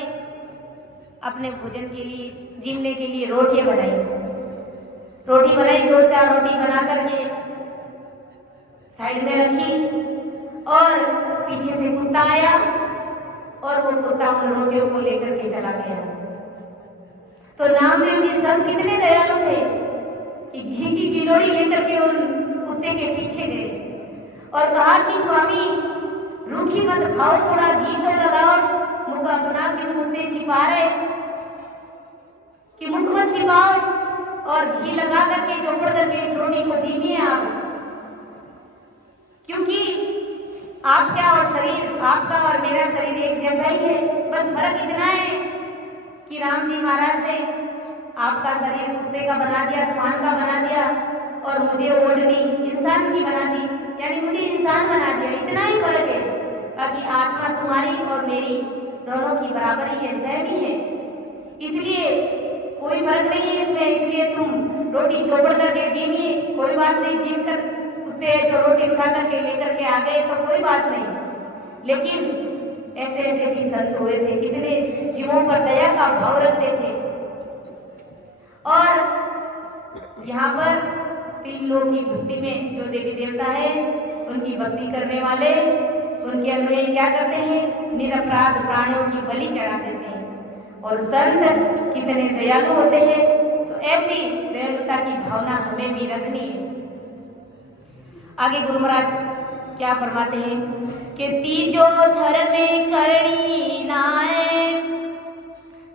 अपने भोजन के लिए जीमने के लिए रोटियां बनाई। रोटी बनाई, 2-4 रोटी बना करके साइड में रखी और पीछे से कुत्ता आया और वो कुत्ता उन रोटियों को लेकर के चला गया। तो नामदेव जी सब कितने दयालु थे कि घी की गिलोड़ी लेकर के उन कुत्ते के पीछे गए और कहा कि स्वामी रूखी मत खाओ, थोड़ा घी तो लगाओ, मुख अपना क्यों मुझसे छिपा रहे, कि मुख मत छिपाओ और घी लगा करके चौपड़ करके इस रोटी को जीमिए आप, क्योंकि आपका और शरीर, आपका और मेरा शरीर एक जैसा ही है। बस फर्क इतना है कि राम जी महाराज ने आपका शरीर कुत्ते का बना दिया, श्वान का बना दिया और मुझे ओढ़नी इंसान की बना दी, यानी मुझे इंसान बना दिया, इतना ही फर्क है। बाकी आत्मा तुम्हारी और मेरी दोनों की बराबर ही है, सेम ही है, इसलिए कोई फर्क नहीं है इसमें। इसलिए तुम रोटी चौपड़ करके जीमिए, कोई बात नहीं, जीम कर कुत्ते जो रोटी उठा करके लेकर के आ गए तो कोई बात नहीं। लेकिन ऐसे ऐसे भी संत हुए थे, कितने जीवों पर दया का भाव रखते थे। और यहाँ पर 3 लोग की भक्ति में जो देवी देवता है उनकी भक्ति करने वाले उनके अनुयायी क्या करते हैं, निरपराध प्राणियों की बलि चढ़ा देते हैं। और संत कितने दयालु होते हैं, तो ऐसी दयालुता की भावना हमें भी रखनी है। आगे गुरु महाराज क्या फरमाते हैं कि तीजो थर में करणी नाय,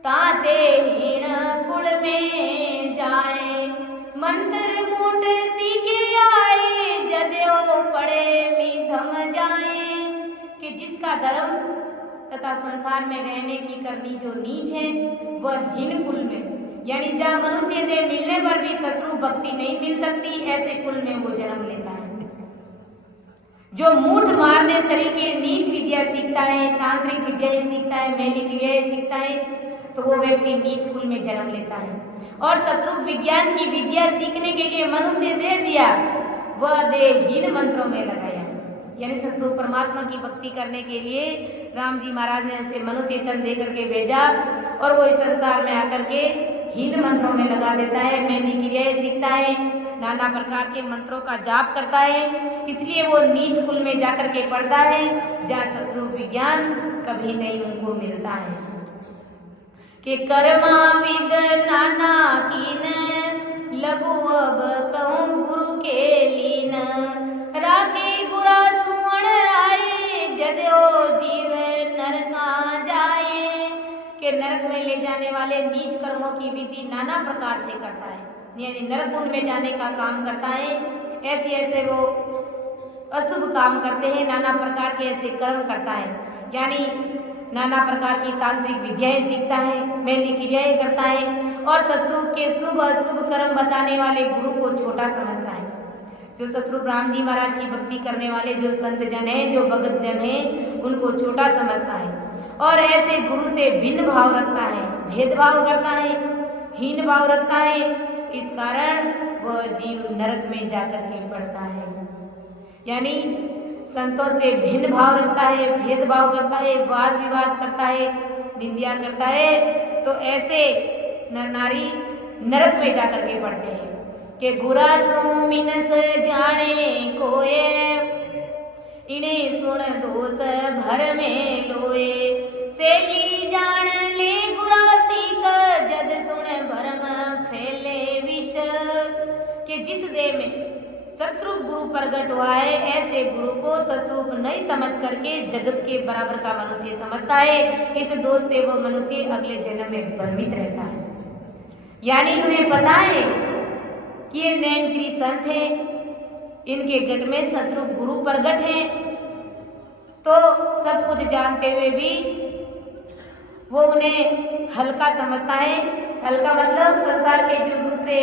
ताते हीण कुल में जाए, मंत्र मूठ सीखे आए, जद्यो पड़े मिथम जाए। कि जिसका धर्म तथा संसार में रहने की करनी जो नीच है वह हीन कुल में, यानी जहाँ मनुष्य देह मिलने पर भी ससुर भक्ति नहीं मिल सकती, ऐसे कुल में वो जन्म लेता है। जो मूठ मारने शरीर के नीच विद्या सीखता है, तांत्रिक विद्याएं सीखता है, मैली क्रियाएं सीखता है, तो वो व्यक्ति नीच कुल में जन्म लेता है। और शत्रुप विज्ञान की विद्या सीखने के लिए मनुष्य देह दिया, वह देह हीन मंत्रों में लगाया, यानी शत्रुप परमात्मा की भक्ति करने के लिए राम जी महाराज ने उसे मनुष्य तन दे करके भेजा और वो इस संसार में आकर के हीन मंत्रों में लगा देता है, मैली क्रियाएं सीखता है, नाना प्रकार के मंत्रों का जाप करता है, इसलिए वो नीच कुल में जाकर के पढ़ता है जहाँ शत्रुप विज्ञान कभी नहीं उनको मिलता है। कि कर्मा विद नाना कीन, लघु अब कहूँ गुरु के लीन, राखे गुरा सुवर्ण राय, जद्यो जीव नरका जाए। के नरक में ले जाने वाले नीच कर्मों की विधि नाना प्रकार से करता है, यानी नरक कुंड में जाने का काम करता है। ऐसे ऐसे वो अशुभ काम करते हैं, नाना प्रकार के ऐसे कर्म करता है, यानी नाना प्रकार की तांत्रिक विद्याएं सीखता है, मैली क्रियाएं करता है और ससुर के शुभ अशुभ कर्म बताने वाले गुरु को छोटा समझता है। जो ससुर राम जी महाराज की भक्ति करने वाले जो संत जन हैं, जो भगत जन हैं, उनको छोटा समझता है और ऐसे गुरु से भिन्न भाव रखता है, भेदभाव करता है, हीन भाव रखता है। इस कारण वह जीव नरक में जाकर के पड़ता है, यानी संतों से भिन्न भाव रखता है, भेदभाव करता है, वाद विवाद करता है, निंदा करता है, तो ऐसे नर नारी नरक में जाकर के पड़ते हैं। कि गुरा सु मिनस जाने कोए, इन्हें सुन दोष भर में लोए, सेली जान ले गुरा सीख, जद सुन भरम फैले विष। कि जिस देह में सतरूप गुरु प्रकट हुआ है, ऐसे गुरु को सतरूप नहीं समझ करके जगत के बराबर का मनुष्य समझता है। इस दोष से वो मनुष्य अगले जन्म में भ्रमित रहता है, यानी उन्हें पता है कि ये नैनचरी संत है, इनके गट में सतरूप गुरु प्रकट है, तो सब कुछ जानते हुए भी वो उन्हें हल्का समझता है। हल्का मतलब संसार के जो दूसरे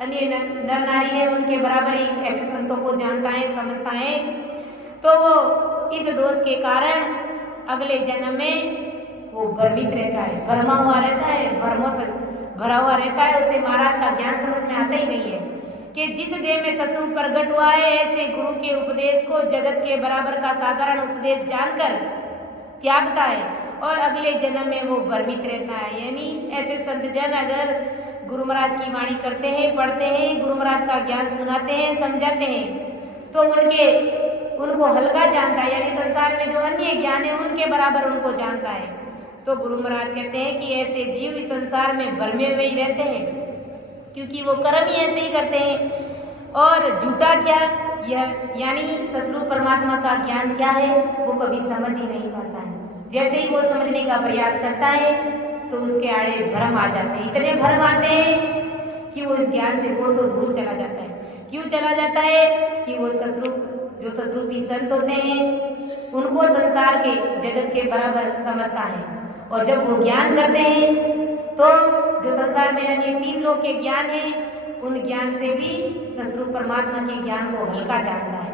अन्य नर नारी है उनके बराबर ही ऐसे संतों को जानता है, समझता है, तो वो इस दोष के कारण अगले जन्म में वो भ्रमित रहता है, भरमा हुआ रहता है, भ्रमों से भरा हुआ रहता है, उसे महाराज का ज्ञान समझ में आता ही नहीं है। कि जिस देह में ससुर प्रकट हुआ है, ऐसे गुरु के उपदेश को जगत के बराबर का साधारण उपदेश जानकर त्यागता है और अगले जन्म में वो भ्रमित रहता है। यानी ऐसे संत जन अगर गुरु महाराज की वाणी करते हैं, पढ़ते हैं, गुरु महाराज का ज्ञान सुनाते हैं, समझाते हैं, तो उनको हल्का जानता है, यानी संसार में जो अन्य ज्ञान है उनके बराबर उनको जानता है। तो गुरु महाराज कहते हैं कि ऐसे जीव इस संसार में भरमे हुए ही रहते हैं, क्योंकि वो कर्म ही ऐसे ही करते हैं। और झूठा क्या, यह यानी सतरूप परमात्मा का ज्ञान क्या है वो कभी समझ ही नहीं पाता है। जैसे ही वो समझने का प्रयास करता है तो उसके आड़े भ्रम आ जाते हैं, इतने भ्रम आते हैं कि वो इस ज्ञान से कोसों दूर चला जाता है। क्यों चला जाता है कि वो जो सतरूपी संत होते हैं उनको संसार के जगत के बराबर समझता है, और जब वो ज्ञान करते हैं तो जो संसार में अन्य 3 लोक के ज्ञान है उन ज्ञान से भी सतरूप परमात्मा के ज्ञान को हल्का जानता है।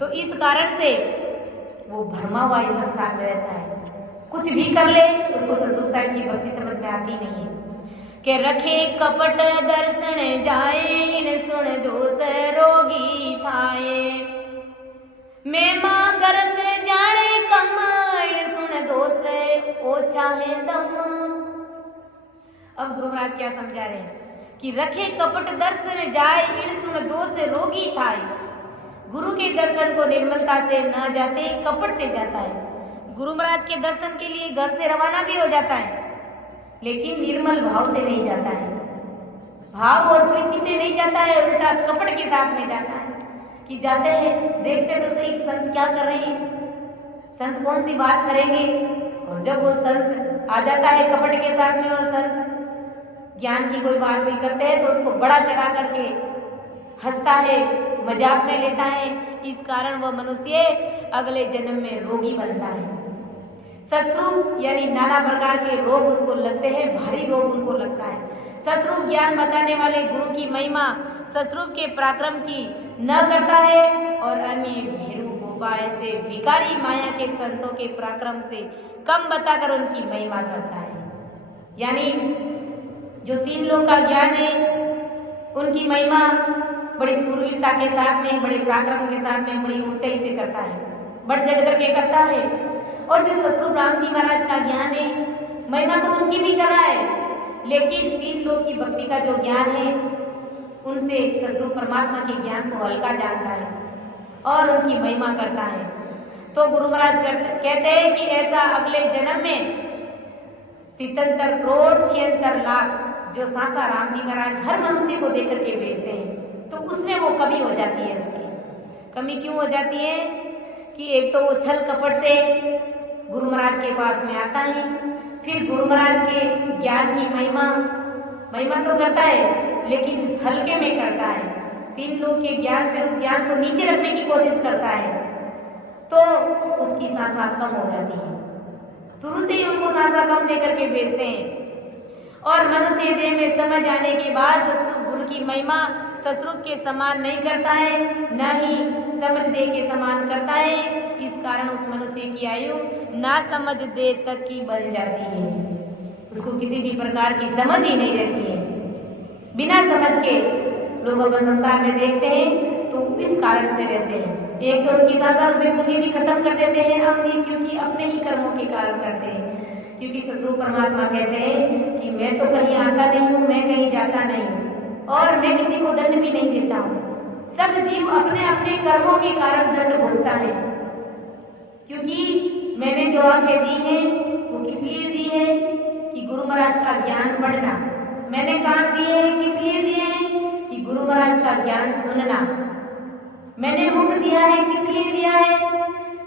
तो इस कारण से वो भरमा हुआ इस संसार में रहता है, कुछ भी कर ले उसको सतरूप साहिब की भक्ति समझ में आती नहीं है। के रखे कपट दर्शन जाए, इन सुन दोष रोगी थाए, मैं माँ करत जाने कम, इन सुन दोष ओ चाहे दम। अब गुरु महाराज क्या समझा रहे हैं कि रखे कपट दर्शन जाए, इन सुन दोष रोगी थाए। गुरु के दर्शन को निर्मलता से न जाते, कपट से जाता है। गुरु महाराज के दर्शन के लिए घर से रवाना भी हो जाता है, लेकिन निर्मल भाव से नहीं जाता है, भाव और प्रीति से नहीं जाता है, उल्टा कपट के साथ में जाता है। कि जाते हैं, देखते तो सही संत क्या कर रहे हैं, संत कौन सी बात करेंगे, और जब वो संत आ जाता है कपट के साथ में और संत ज्ञान की कोई बात भी करते हैं तो उसको बड़ा चढ़ा करके हंसता है, मजाक में लेता है। इस कारण वह मनुष्य अगले जन्म में रोगी बनता है। सतरूप यानी नाना प्रकार के रोग उसको लगते हैं, भारी रोग उनको लगता है। सतरूप ज्ञान बताने वाले गुरु की महिमा सतरूप के पराक्रम की न करता है, और अन्य भेरू भोपा ऐसे विकारी माया के संतों के पराक्रम से कम बताकर उनकी महिमा करता है। यानी जो 3 लोक का ज्ञान है उनकी महिमा बड़ी सूरवीरता के साथ में, बड़े पराक्रम के साथ में, बड़ी ऊंचाई से करता है, बढ़ चढ़ करके करता है। और जो सतरूप राम जी महाराज का ज्ञान है महिमा तो उनकी भी कर रहा है, लेकिन 3 लोक की भक्ति का जो ज्ञान है उनसे सतरूप परमात्मा के ज्ञान को हल्का जानता है और उनकी महिमा करता है। तो गुरु महाराज कहते हैं कि ऐसा अगले जन्म में 77 करोड़ 76 लाख जो सासा राम जी महाराज हर मनुष्य को देकर के भेजते हैं, तो उसमें वो कमी हो जाती है। उसकी कमी क्यों हो जाती है कि एक तो वो छल कपट से गुरु महाराज के पास में आता है, फिर गुरु महाराज के ज्ञान की महिमा तो करता है लेकिन हल्के में करता है। 3 लोग के ज्ञान से उस ज्ञान को नीचे रखने की कोशिश करता है, तो उसकी सासा कम हो जाती है। शुरू से ही उनको सासा कम देकर के भेजते हैं, और मनुष्य देह में समझ आने के बाद सतरूप गुरु की महिमा सतरूप के समान नहीं करता है, न ही समझ दे के समान करता है। इस कारण उस मनुष्य की आयु ना समझ दे तक की बन जाती है, उसको किसी भी प्रकार की समझ ही नहीं रहती है। बिना समझ के लोग अपन संसार में देखते हैं तो इस कारण से रहते हैं। एक तो उनकी सासा में पूंजी भी खत्म कर देते हैं हम जी, क्योंकि अपने ही कर्मों के कारण करते हैं। क्योंकि सतरूप परमात्मा कहते हैं कि मैं तो कहीं आता नहीं हूँ, मैं कहीं जाता नहीं हूँ, और मैं किसी को दंड भी नहीं देता हूँ। सब जीव अपने अपने कर्मों के कारण दंड भोगता है, क्योंकि मैंने जो आंखें दी हैं वो किस लिए दी है कि गुरु महाराज का ज्ञान पढ़ना। मैंने कान दिए हैं किस लिए दिए हैं कि गुरु महाराज का ज्ञान सुनना। मैंने मुख दिया है किस लिए दिया है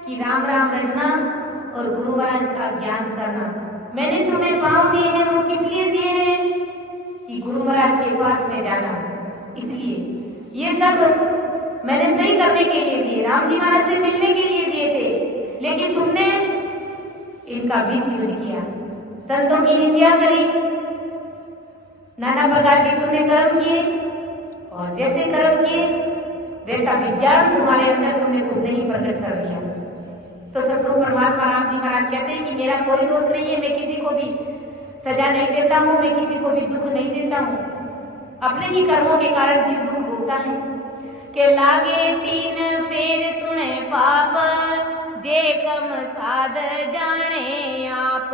कि राम राम रटना और गुरु महाराज का ज्ञान करना। मैंने तुम्हें पाँव दिए हैं वो किस लिए दिए हैं कि गुरु महाराज के पास में जाना। इसलिए ये सब मैंने सही करने के लिए दिए, राम जी महाराज से मिलने के लिए दिए थे, लेकिन तुमने इनका मिसयूज किया, संतों की निंदा करी, नाना प्रकार के तुमने कर्म किए, और जैसे कर्म किए वैसा विज्ञान तुम्हारे अंदर तुमने खुद नहीं प्रकट कर लिया। तो सतरूप परमात्मा राम जी महाराज कहते हैं कि मेरा कोई दोष नहीं है, मैं किसी को भी सजा नहीं देता हूँ, मैं किसी को भी दुख नहीं देता हूँ। अपने ही कर्मों के कारण जीव दुख भोगता है। के लागे 3 फेर सुने पाप, जे कम सादर जाने आप,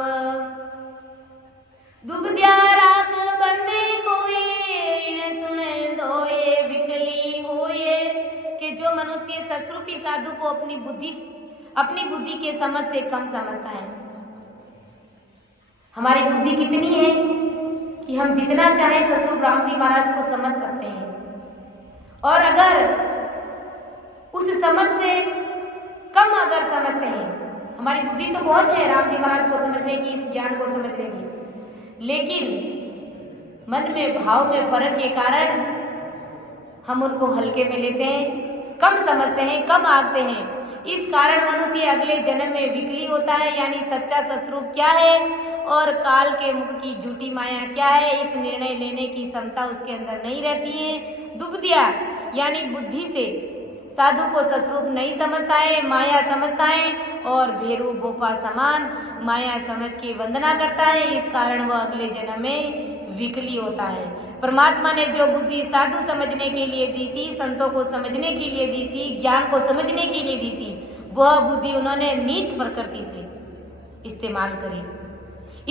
सस्रूपी साधु को अपनी बुद्धि के समझ से कम समझता है। हमारी बुद्धि कितनी है कि हम जितना चाहें ससुर राम जी महाराज को समझ सकते हैं, और अगर उस समझ से कम अगर समझते हैं, हमारी बुद्धि तो बहुत है राम जी महाराज को समझने की, इस ज्ञान को समझने की, लेकिन मन में भाव में फर्क के कारण हम उनको हल्के में लेते हैं, कम समझते हैं, कम आंकते हैं। इस कारण मनुष्य अगले जन्म में विकली होता है, यानी सच्चा सस्वरूप क्या है और काल के मुख की झूठी माया क्या है, इस निर्णय लेने की क्षमता उसके अंदर नहीं रहती है। दुबदिया यानी बुद्धि से साधु को सस्वरूप नहीं समझता है, माया समझता है, और भेरू बोपा समान माया समझ के वंदना करता है। इस कारण वह अगले जन्म में विकली होता है। परमात्मा ने जो बुद्धि साधु समझने के लिए दी थी, संतों को समझने के लिए दी थी, ज्ञान को समझने के लिए दी थी, वह बुद्धि उन्होंने नीच प्रकृति से इस्तेमाल करी,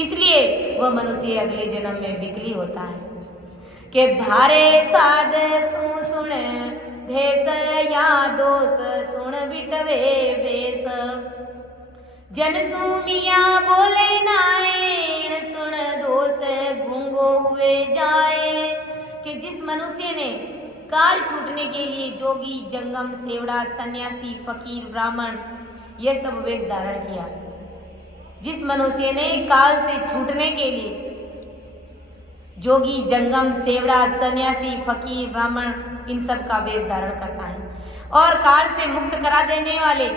इसलिए वह मनुष्य अगले जन्म में विकली होता है। के धारे साध सुन भेस या दोष सुन बिटवे बेस, जन सुमिया बोले नायण सुन दोष गूंगो हुए जाए। कि जिस मनुष्य ने काल छूटने के लिए जोगी जंगम सेवड़ा सन्यासी फकीर ब्राह्मण यह सब वेश धारण किया, जिस मनुष्य ने काल से छूटने के लिए जोगी जंगम सेवड़ा सन्यासी फकीर ब्राह्मण इन सब का वेश धारण करता है, और काल से मुक्त करा देने वाले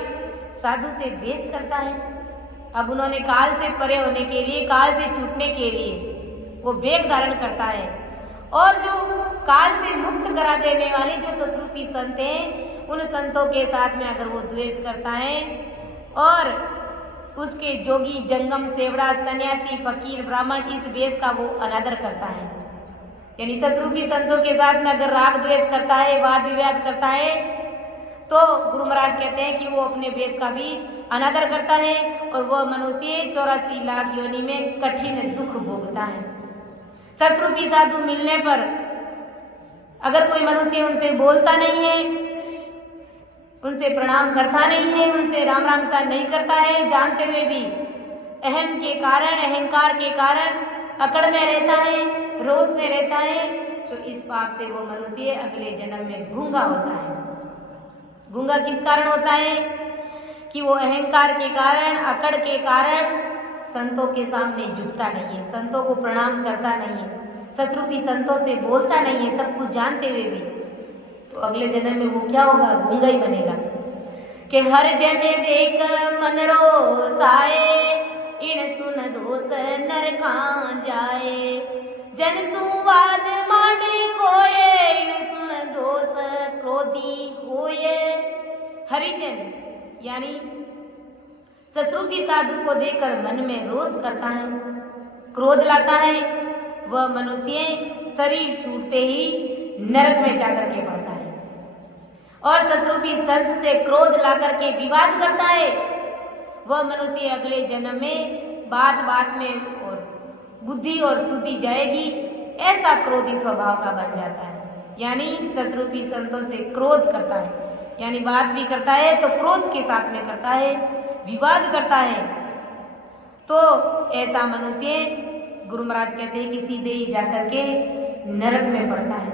साधु से द्वेष करता है। अब उन्होंने काल से परे होने के लिए, काल से छूटने के लिए वो वेश धारण करता है, और जो काल से मुक्त करा देने वाले जो सस्वरूपी संत हैं, उन संतों के साथ में अगर वो द्वेष करता है और उसके जोगी जंगम सेवड़ा सन्यासी फकीर ब्राह्मण इस वेश का वो अनादर करता है, यानी सस्वरूपी संतों के साथ में अगर राग द्वेष करता है, वाद विवाद करता है, तो गुरु महाराज कहते हैं कि वो अपने वेश का भी अनादर करता है, और वह मनुष्य 84 लाख योनि में कठिन दुख भोगता है। सस्वरूपी साधु मिलने पर अगर कोई मनुष्य उनसे बोलता नहीं है, उनसे प्रणाम करता नहीं है, उनसे राम राम सा नहीं करता है, जानते हुए भी अहम के कारण, अहंकार के कारण अकड़ में रहता है, रोष में रहता है, तो इस पाप से वो मनुष्य अगले जन्म में गूंगा होता है। गूंगा किस कारण होता है? कि वो अहंकार के कारण, अकड़ के कारण संतों के सामने झुकता नहीं है, संतों को प्रणाम करता नहीं है, सस्वरूपी संतों से बोलता नहीं है, सब कुछ जानते हुए भी, तो अगले जन्म में वो क्या होगा? गूंगा ही बनेगा। कि हर जने देख मन रोसाए, इण सुन दोष नर कहाँ जाए, जन सुवाद मांडे कोये, इण सुन दोष क्रोधी होए। हरिजन यानी सस्वरूपी साधु को देखकर मन में रोष करता है, क्रोध लाता है, वह मनुष्य शरीर छूटते ही नरक में जाकर के पड़ता है, और सस्वरूपी संत से क्रोध लाकर के विवाद करता है, वह मनुष्य अगले जन्म में बात बात में और बुद्धि और शुद्धि जाएगी, ऐसा क्रोधी स्वभाव का बन जाता है। यानी सस्वरूपी संतों से क्रोध करता है, यानी बात भी करता है तो क्रोध के साथ में करता है, विवाद करता है, तो ऐसा मनुष्य गुरु महाराज कहते हैं कि सीधे ही जाकर के नरक में पड़ता है।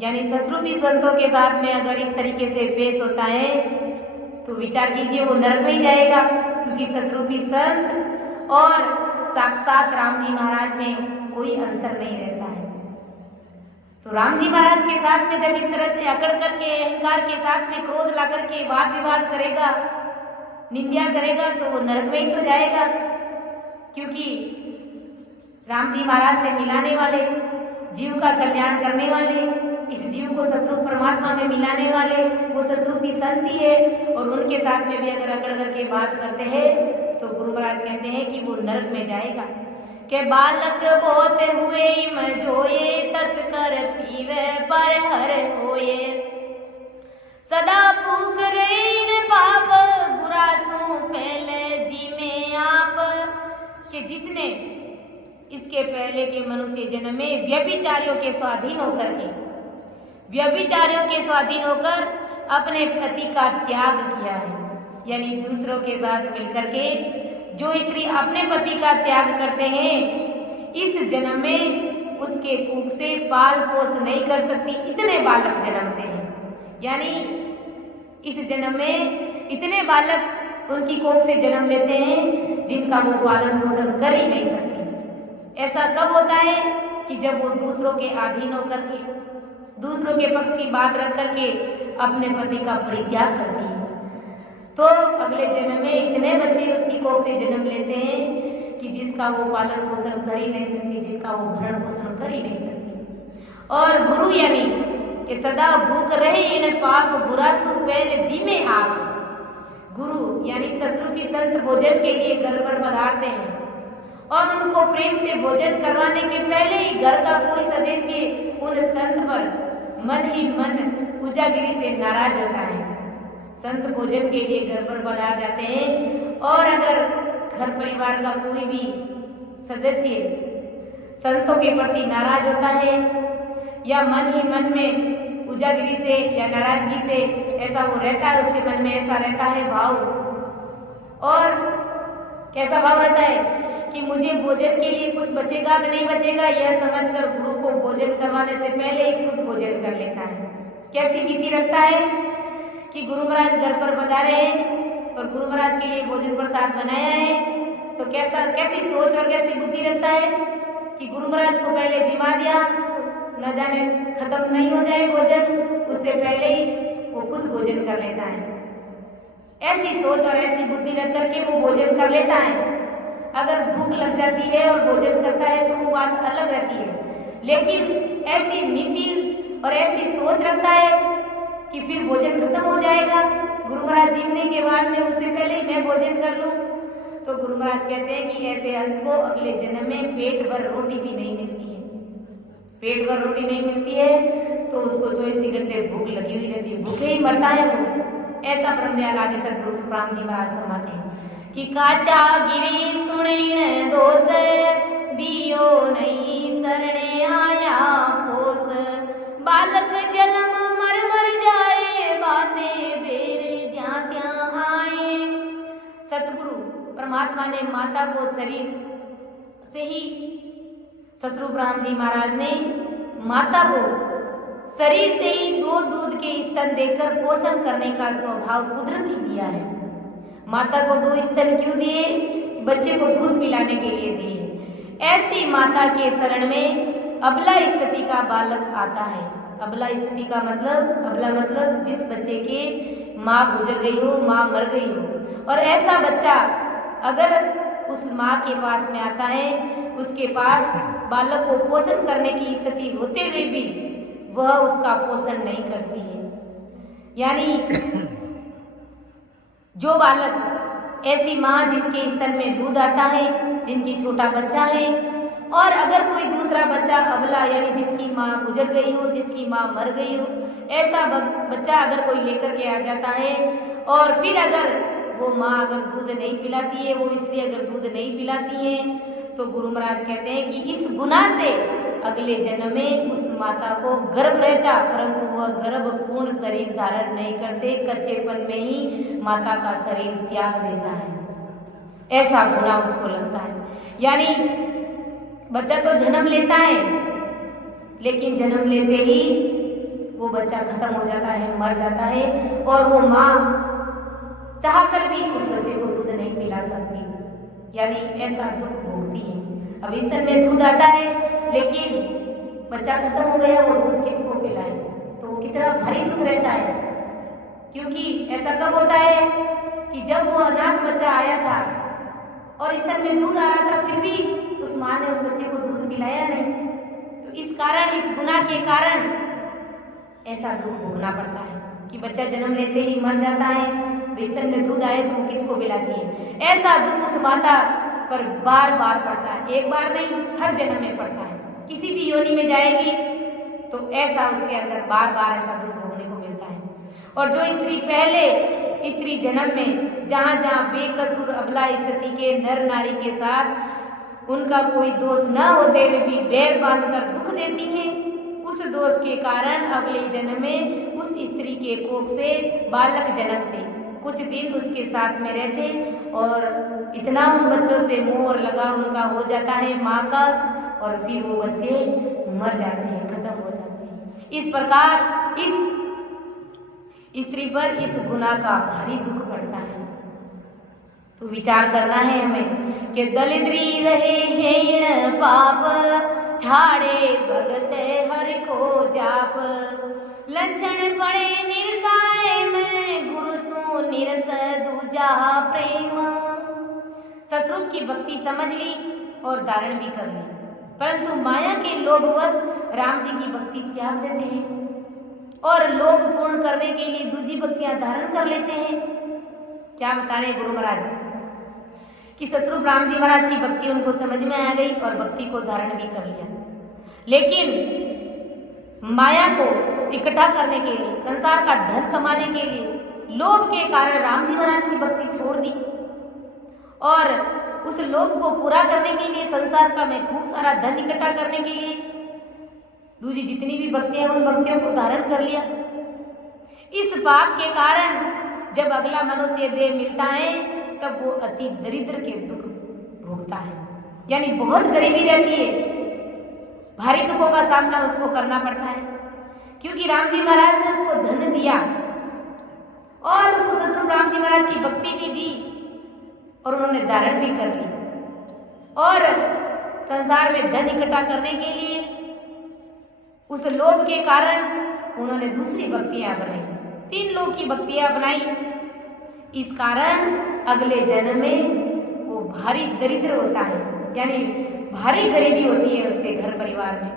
यानी सस्वरूपी संतों के साथ में अगर इस तरीके से पेश होता है तो विचार कीजिए वो नरक में ही जाएगा, क्योंकि सस्वरूपी संत और साक्षात राम जी महाराज में कोई अंतर नहीं रहता है। तो राम जी महाराज के साथ में जब इस तरह से अकड़ करके, अहंकार के साथ में क्रोध ला करके वाद विवाद करेगा, निंदा करेगा, तो वो नरक में ही तो जाएगा, क्योंकि राम जी महाराज से मिलाने वाले, जीव का कल्याण करने वाले, इस जीव को सस्वरूप परमात्मा में मिलाने वाले वो सस्वरूपी संत ही है, और उनके साथ में भी अगर अकड़ करके बात करते हैं तो गुरु महाराज कहते हैं कि वो नरक में जाएगा। के बालक बहुत हुए मजोए, तस्कर पीवे पर हर होए, सदा भूख रेन पाप गुरासों पहले जी में आप। कि जिसने इसके पहले के मनुष्य जन्म में व्यभिचारियों के स्वाधीन होकर अपने पति का त्याग किया है। यानी दूसरों के साथ मिलकर के जो स्त्री अपने पति का त्याग करते हैं, इस जन्म में उसके कुख से पाल पोष नहीं कर सकती, इतने बालक जन्मते हैं। यानी इस जन्म में इतने बालक उनकी कोख से जन्म लेते हैं जिनका वो पालन पोषण कर ही नहीं सकती। ऐसा कब होता है कि जब वो दूसरों के अधीन होकर के, दूसरों के पक्ष की बात रख करके अपने पति का परित्याग करती है। तो अगले जन्म में इतने बच्चे उसकी कोख से जन्म लेते हैं कि जिसका वो पालन पोषण कर ही नहीं सकती, जिनका वो भरण पोषण कर ही नहीं सकती। और गुरु यानी कि सदा भूख रहे इन पाप गुरासु पहले जी में आप। गुरु यानी ससुरूपी संत भोजन के लिए घर पर पधारते हैं और उनको प्रेम से भोजन करवाने के पहले ही घर का कोई सदस्य उन संत पर मन ही मन पूजागिरी से नाराज होता है। संत भोजन के लिए घर पर पधार जाते हैं और अगर घर परिवार का कोई भी सदस्य संतों के प्रति नाराज होता है या मन ही मन में पूजागिरी से या नाराजगी से ऐसा वो रहता है, उसके मन में ऐसा रहता है भाव, और कैसा भाव रहता है कि मुझे भोजन के लिए कुछ बचेगा कि नहीं बचेगा, यह समझकर गुरु को भोजन करवाने से पहले ही खुद भोजन कर लेता है। कैसी नीति रखता है कि गुरु महाराज घर पर पधारे हैं और गुरु महाराज के लिए भोजन प्रसाद बनाया है, तो कैसी सोच और कैसी बुद्धि रखता है कि गुरु महाराज को पहले जिमा दिया तो न जाने खत्म नहीं हो जाए भोजन, उससे पहले ही वो खुद भोजन कर लेता है। ऐसी सोच और ऐसी बुद्धि रख करके वो भोजन कर लेता है। अगर भूख लग जाती है और भोजन करता है तो वो बात अलग रहती है, लेकिन ऐसी नीति और ऐसी सोच रखता है कि फिर भोजन खत्म हो जाएगा, गुरु महाराज जीवने के बाद में उससे पहले ही मैं भोजन कर लूं। तो गुरु महाराज कहते हैं कि ऐसे हंस को अगले जन्म में पेट भर रोटी भी नहीं मिलती है। पेट भर रोटी नहीं मिलती है तो उसको 24 घंटे भूख लगी हुई रहती है, भूखे ही मरता है वो। ऐसा ब्रह्मदयाल आदि सद्गुरु सुखराम जी महाराज फरमाते हैं कि काचा गिरी सुनैन दोष दियो नहीं सरणे आया पोस, बालक जन्म मर मर जाए बातें बेर जात्या आए। सतगुरु परमात्मा ने माता को शरीर से ही, सतरूप राम जी महाराज ने माता को शरीर से ही दूध के स्तन देकर पोषण करने का स्वभाव कुदरती दिया है। माता को 2 स्तन क्यों दिए? बच्चे को दूध पिलाने के लिए दिए। ऐसी माता के शरण में अबला स्थिति का बालक आता है। अबला स्थिति का मतलब, अबला मतलब जिस बच्चे के माँ गुजर गई हो, माँ मर गई हो, और ऐसा बच्चा अगर उस माँ के पास में आता है, उसके पास बालक को पोषण करने की स्थिति होते हुए भी वह उसका पोषण नहीं करती है। यानी जो बालक, ऐसी माँ जिसके स्तन में दूध आता है, जिनकी छोटा बच्चा है, और अगर कोई दूसरा बच्चा अबला यानी जिसकी माँ गुजर गई हो, जिसकी माँ मर गई हो, ऐसा बच्चा अगर कोई लेकर के आ जाता है और फिर अगर वो माँ अगर दूध नहीं पिलाती है, वो स्त्री अगर दूध नहीं पिलाती है, तो गुरु महाराज कहते हैं कि इस गुनाह से अगले जन्म में उस माता को गर्भ रहता, परंतु वह गर्भ पूर्ण शरीर धारण नहीं करते, कच्चेपन में ही माता का शरीर त्याग देता है। ऐसा गुनाह उसको लगता है। यानी बच्चा तो जन्म लेता है, लेकिन जन्म लेते ही वो बच्चा खत्म हो जाता है, मर जाता है, और वो माँ चाहकर भी उस बच्चे को दूध नहीं पिला सकती। यानी ऐसा दुख भोगती है। अब स्तन में दूध आता है लेकिन बच्चा खत्म हो गया, वो दूध किसको पिलाए? तो वो कितना भारी दुख रहता है। क्योंकि ऐसा कब होता है कि जब वो अनाथ बच्चा आया था और स्तन में दूध आ रहा था, फिर भी उस माँ ने उस बच्चे को दूध पिलाया नहीं। तो इस कारण, इस गुनाह के कारण ऐसा दुख भोगना पड़ता है कि बच्चा जन्म लेते ही मर जाता है, स्तन में दूध आए तो वो किसको पिलाती है। ऐसा दुख उस माता पर बार बार पड़ता है, एक बार नहीं, हर जन्म में पड़ता है। किसी भी योनि में जाएगी तो ऐसा उसके अंदर बार बार ऐसा दुख भोगने को मिलता है। और जो स्त्री पहले स्त्री जन्म में जहाँ जहाँ बेकसूर अबला स्थिति के नर नारी के साथ उनका कोई दोष न होते हुए भी बैर बांधकर दुख देती हैं, उस दोष के कारण अगले जन्म में उस स्त्री के कोख से बालक जन्मते, कुछ दिन उसके साथ में रहते और इतना उन बच्चों से मोह और लगाव उनका हो जाता है माँ का, और फिर वो बच्चे मर जाते हैं, खत्म हो जाते हैं। इस प्रकार इस स्त्री पर इस गुनाह का भारी दुख पड़ता है। तो विचार करना है हमें कि दलिद्री रहे हेण पाप, छाड़े भगत हर को जाप, लक्षण पड़े निरसाय में, गुरु सो निरस दूजा प्रेम। ससुर की भक्ति समझ ली और धारण भी कर ली, परंतु माया के लोभवश राम जी की भक्ति त्याग देते हैं और लोभ पूर्ण करने के लिए दूसरी भक्तियां धारण कर लेते हैं। क्या बता रहे गुरु महाराज कि ससुर राम जी महाराज की भक्ति उनको समझ में आ गई और भक्ति को धारण भी कर लिया, लेकिन माया को इकट्ठा करने के लिए, संसार का धन कमाने के लिए लोभ के कारण राम जी महाराज की भक्ति छोड़ दी और उस लोभ को पूरा करने के लिए, संसार का में खूब सारा धन इकट्ठा करने के लिए दूसरी जितनी भी भक्तियां उन भक्तियों को धारण कर लिया। इस पाप के कारण जब अगला मनुष्य देह मिलता है तब वो अति दरिद्र के दुख भोगता है, यानी बहुत गरीबी रहती है, भारी दुखों का सामना उसको करना पड़ता है, क्योंकि राम जी महाराज ने उसको धन दिया और उसको ससुर राम जी महाराज की भक्ति भी दी और उन्होंने धारण भी कर ली, और संसार में धन इकट्ठा करने के लिए उस लोभ के कारण उन्होंने दूसरी भक्तियां बनाई, 3 लोग की भक्तियां बनाई। इस कारण अगले जन्म में वो भारी दरिद्र होता है, यानी भारी गरीबी होती है उसके घर परिवार में,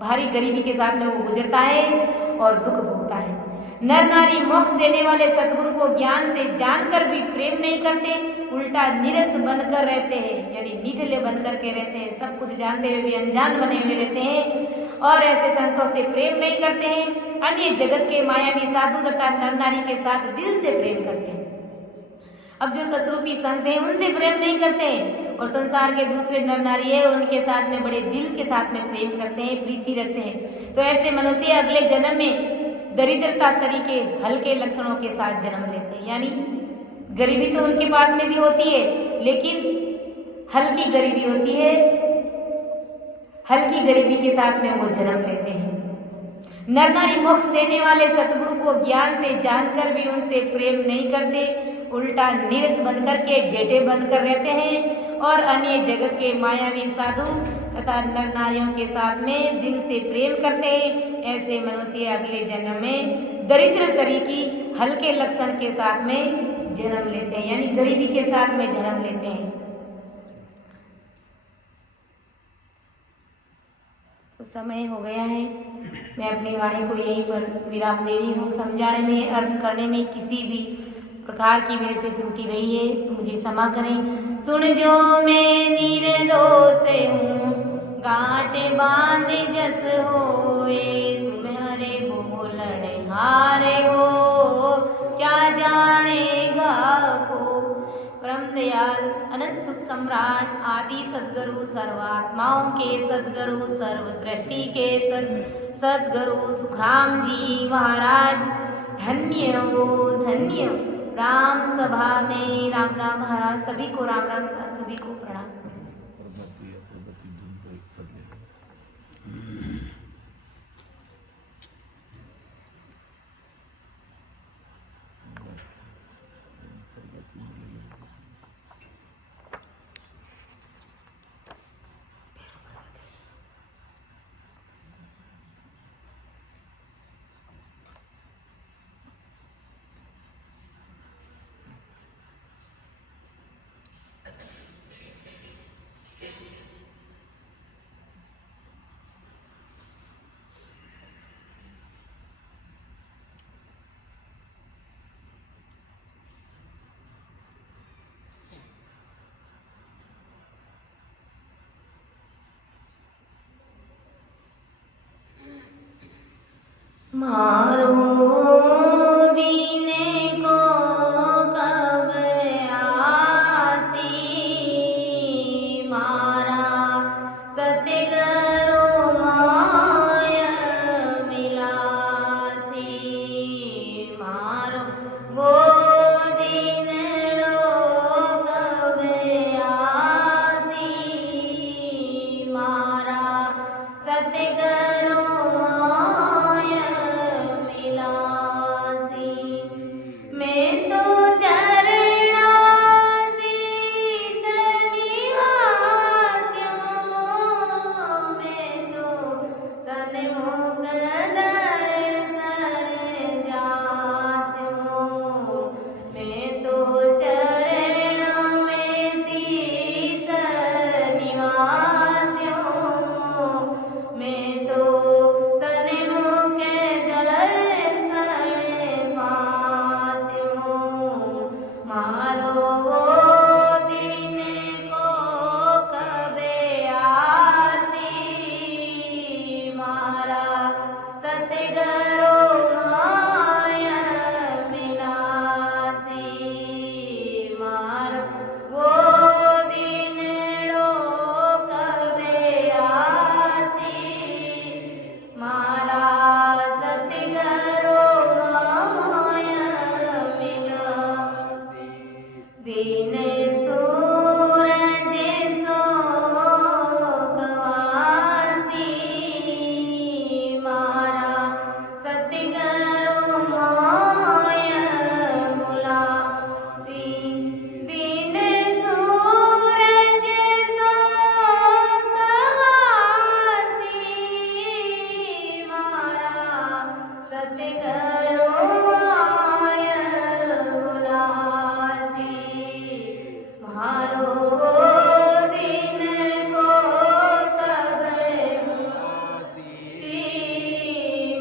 भारी गरीबी के साथ में वो गुजरता है और दुख भोगता है। नर नारी मोक्ष देने वाले सतगुरु को ज्ञान से जानकर भी प्रेम नहीं करते, उल्टा नीरस बनकर रहते हैं, यानी निठले बनकर के रहते हैं, सब कुछ जानते हुए भी अनजान बने हुए रहते हैं और ऐसे संतों से प्रेम नहीं करते हैं। अन्य जगत के मायावी साधु तथा नर नारी के साथ दिल से प्रेम करते हैं। अब जो ससरूपी संत हैं उनसे प्रेम नहीं करते हैं और संसार के दूसरे नर नारी है उनके साथ में बड़े दिल के साथ में प्रेम करते हैं, प्रीति रखते हैं। तो ऐसे मनुष्य अगले जन्म में दरिद्रता सरी के हल्के लक्षणों के साथ जन्म लेते हैं, यानी गरीबी तो उनके पास में भी होती है लेकिन हल्की गरीबी होती है, हल्की गरीबी के साथ में वो जन्म लेते हैं। नर नारी मोक्ष देने वाले सतगुरु को ज्ञान से जानकर भी उनसे प्रेम नहीं करते, उल्टा नीरस बनकर के डेटे बनकर रहते हैं और अन्य जगत के मायावी साधु तथा नर नारियों के साथ में दिल से प्रेम करते हैं। ऐसे मनुष्य अगले जन्म में दरिद्र शरीर की हल्के लक्षण के साथ में जन्म लेते हैं, यानी गरीबी के साथ में जन्म लेते हैं। तो समय हो गया है, मैं अपनी वाणी को यहीं पर विराम दे रही हूँ। समझाने में, अर्थ करने में किसी भी प्रकार की मेरे से त्रुटि रही है तो मुझे क्षमा करें। सुन जो मैं निर्दोष हूँ, गांठ बांध जस होए, तुम्हारे बोलने हारे हो, क्या जानेगा को। परम दयाल अनंत सुख सम्राट आदि सद्गुरु, सर्वात्माओं के सद्गुरु, सर्व सृष्टि के सद्गुरु सुखराम जी महाराज, धन्य हो धन्य। राम सभा में राम राम महाराज, सभी को राम राम, सभी को प्रणाम। मारो दीने को कब आसी, मारा सतगुरु माया दिन सूरज सोकवासी मारा सतगुरु मोय मुलासी दिन सूरज सोकवासी मारा सतगुरु मोय मुलासी मारो दिन को कबे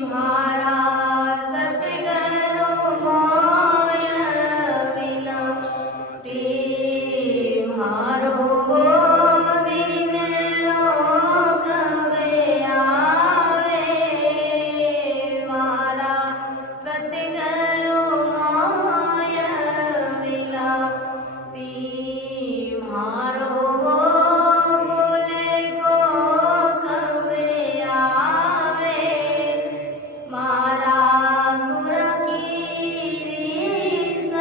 म्हारा सतगुरु मोय मिलसी म्हारो दिन लोक में आवे मारा सतगुरु मोय मिलसी म्हारो भूल को कबे आवे मारा गुर की रीस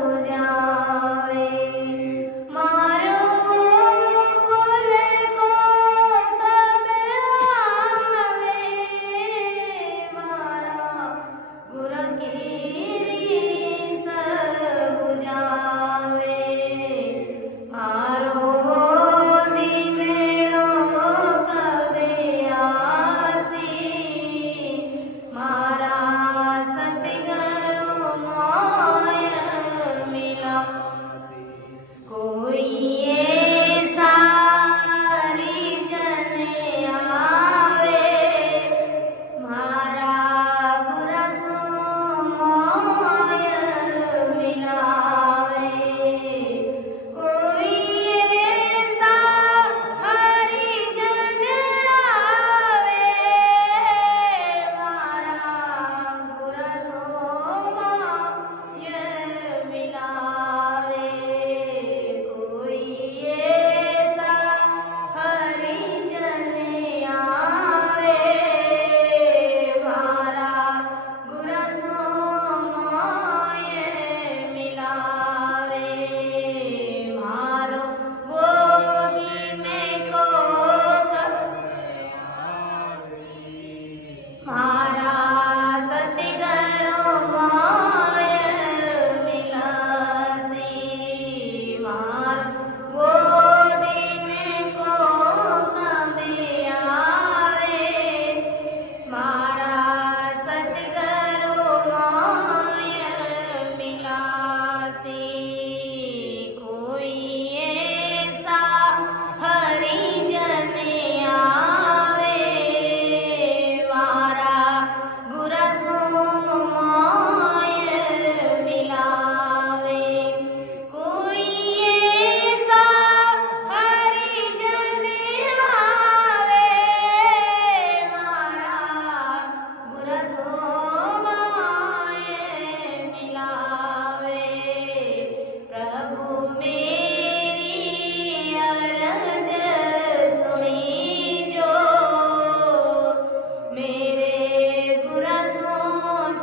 बुझावे मारो भूल को कबे आवे मारा गुर की रीस बुझावे मारो दिन लोक में आसी मारा सतगुरु मोय मिलासी कोई ऐसा हरिजन आवे मारा गुर सो मोय मिलावे कोई ऐसा हरिजन आवे मारा गुर सो मोय मिलावे कोई ऐसा हरिजन आवे मारा गुर सो मोय मिलावे मारो वो दिन को मारा सतगुरु मोय मिलसी मार वो दिन को कबे आवे मारा सतगुरु मोय मिलासी कोई ऐसा हरिजन आवे मारा गुर सो मोय मिलावे कोई ऐसा हरिजन आवे मारा गुर सो मोय मिलावे प्रभु मेरी अरज सुनी जो मेरे गुर सो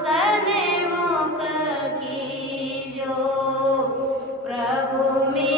सन्मुख कीजो प्रभु मेरी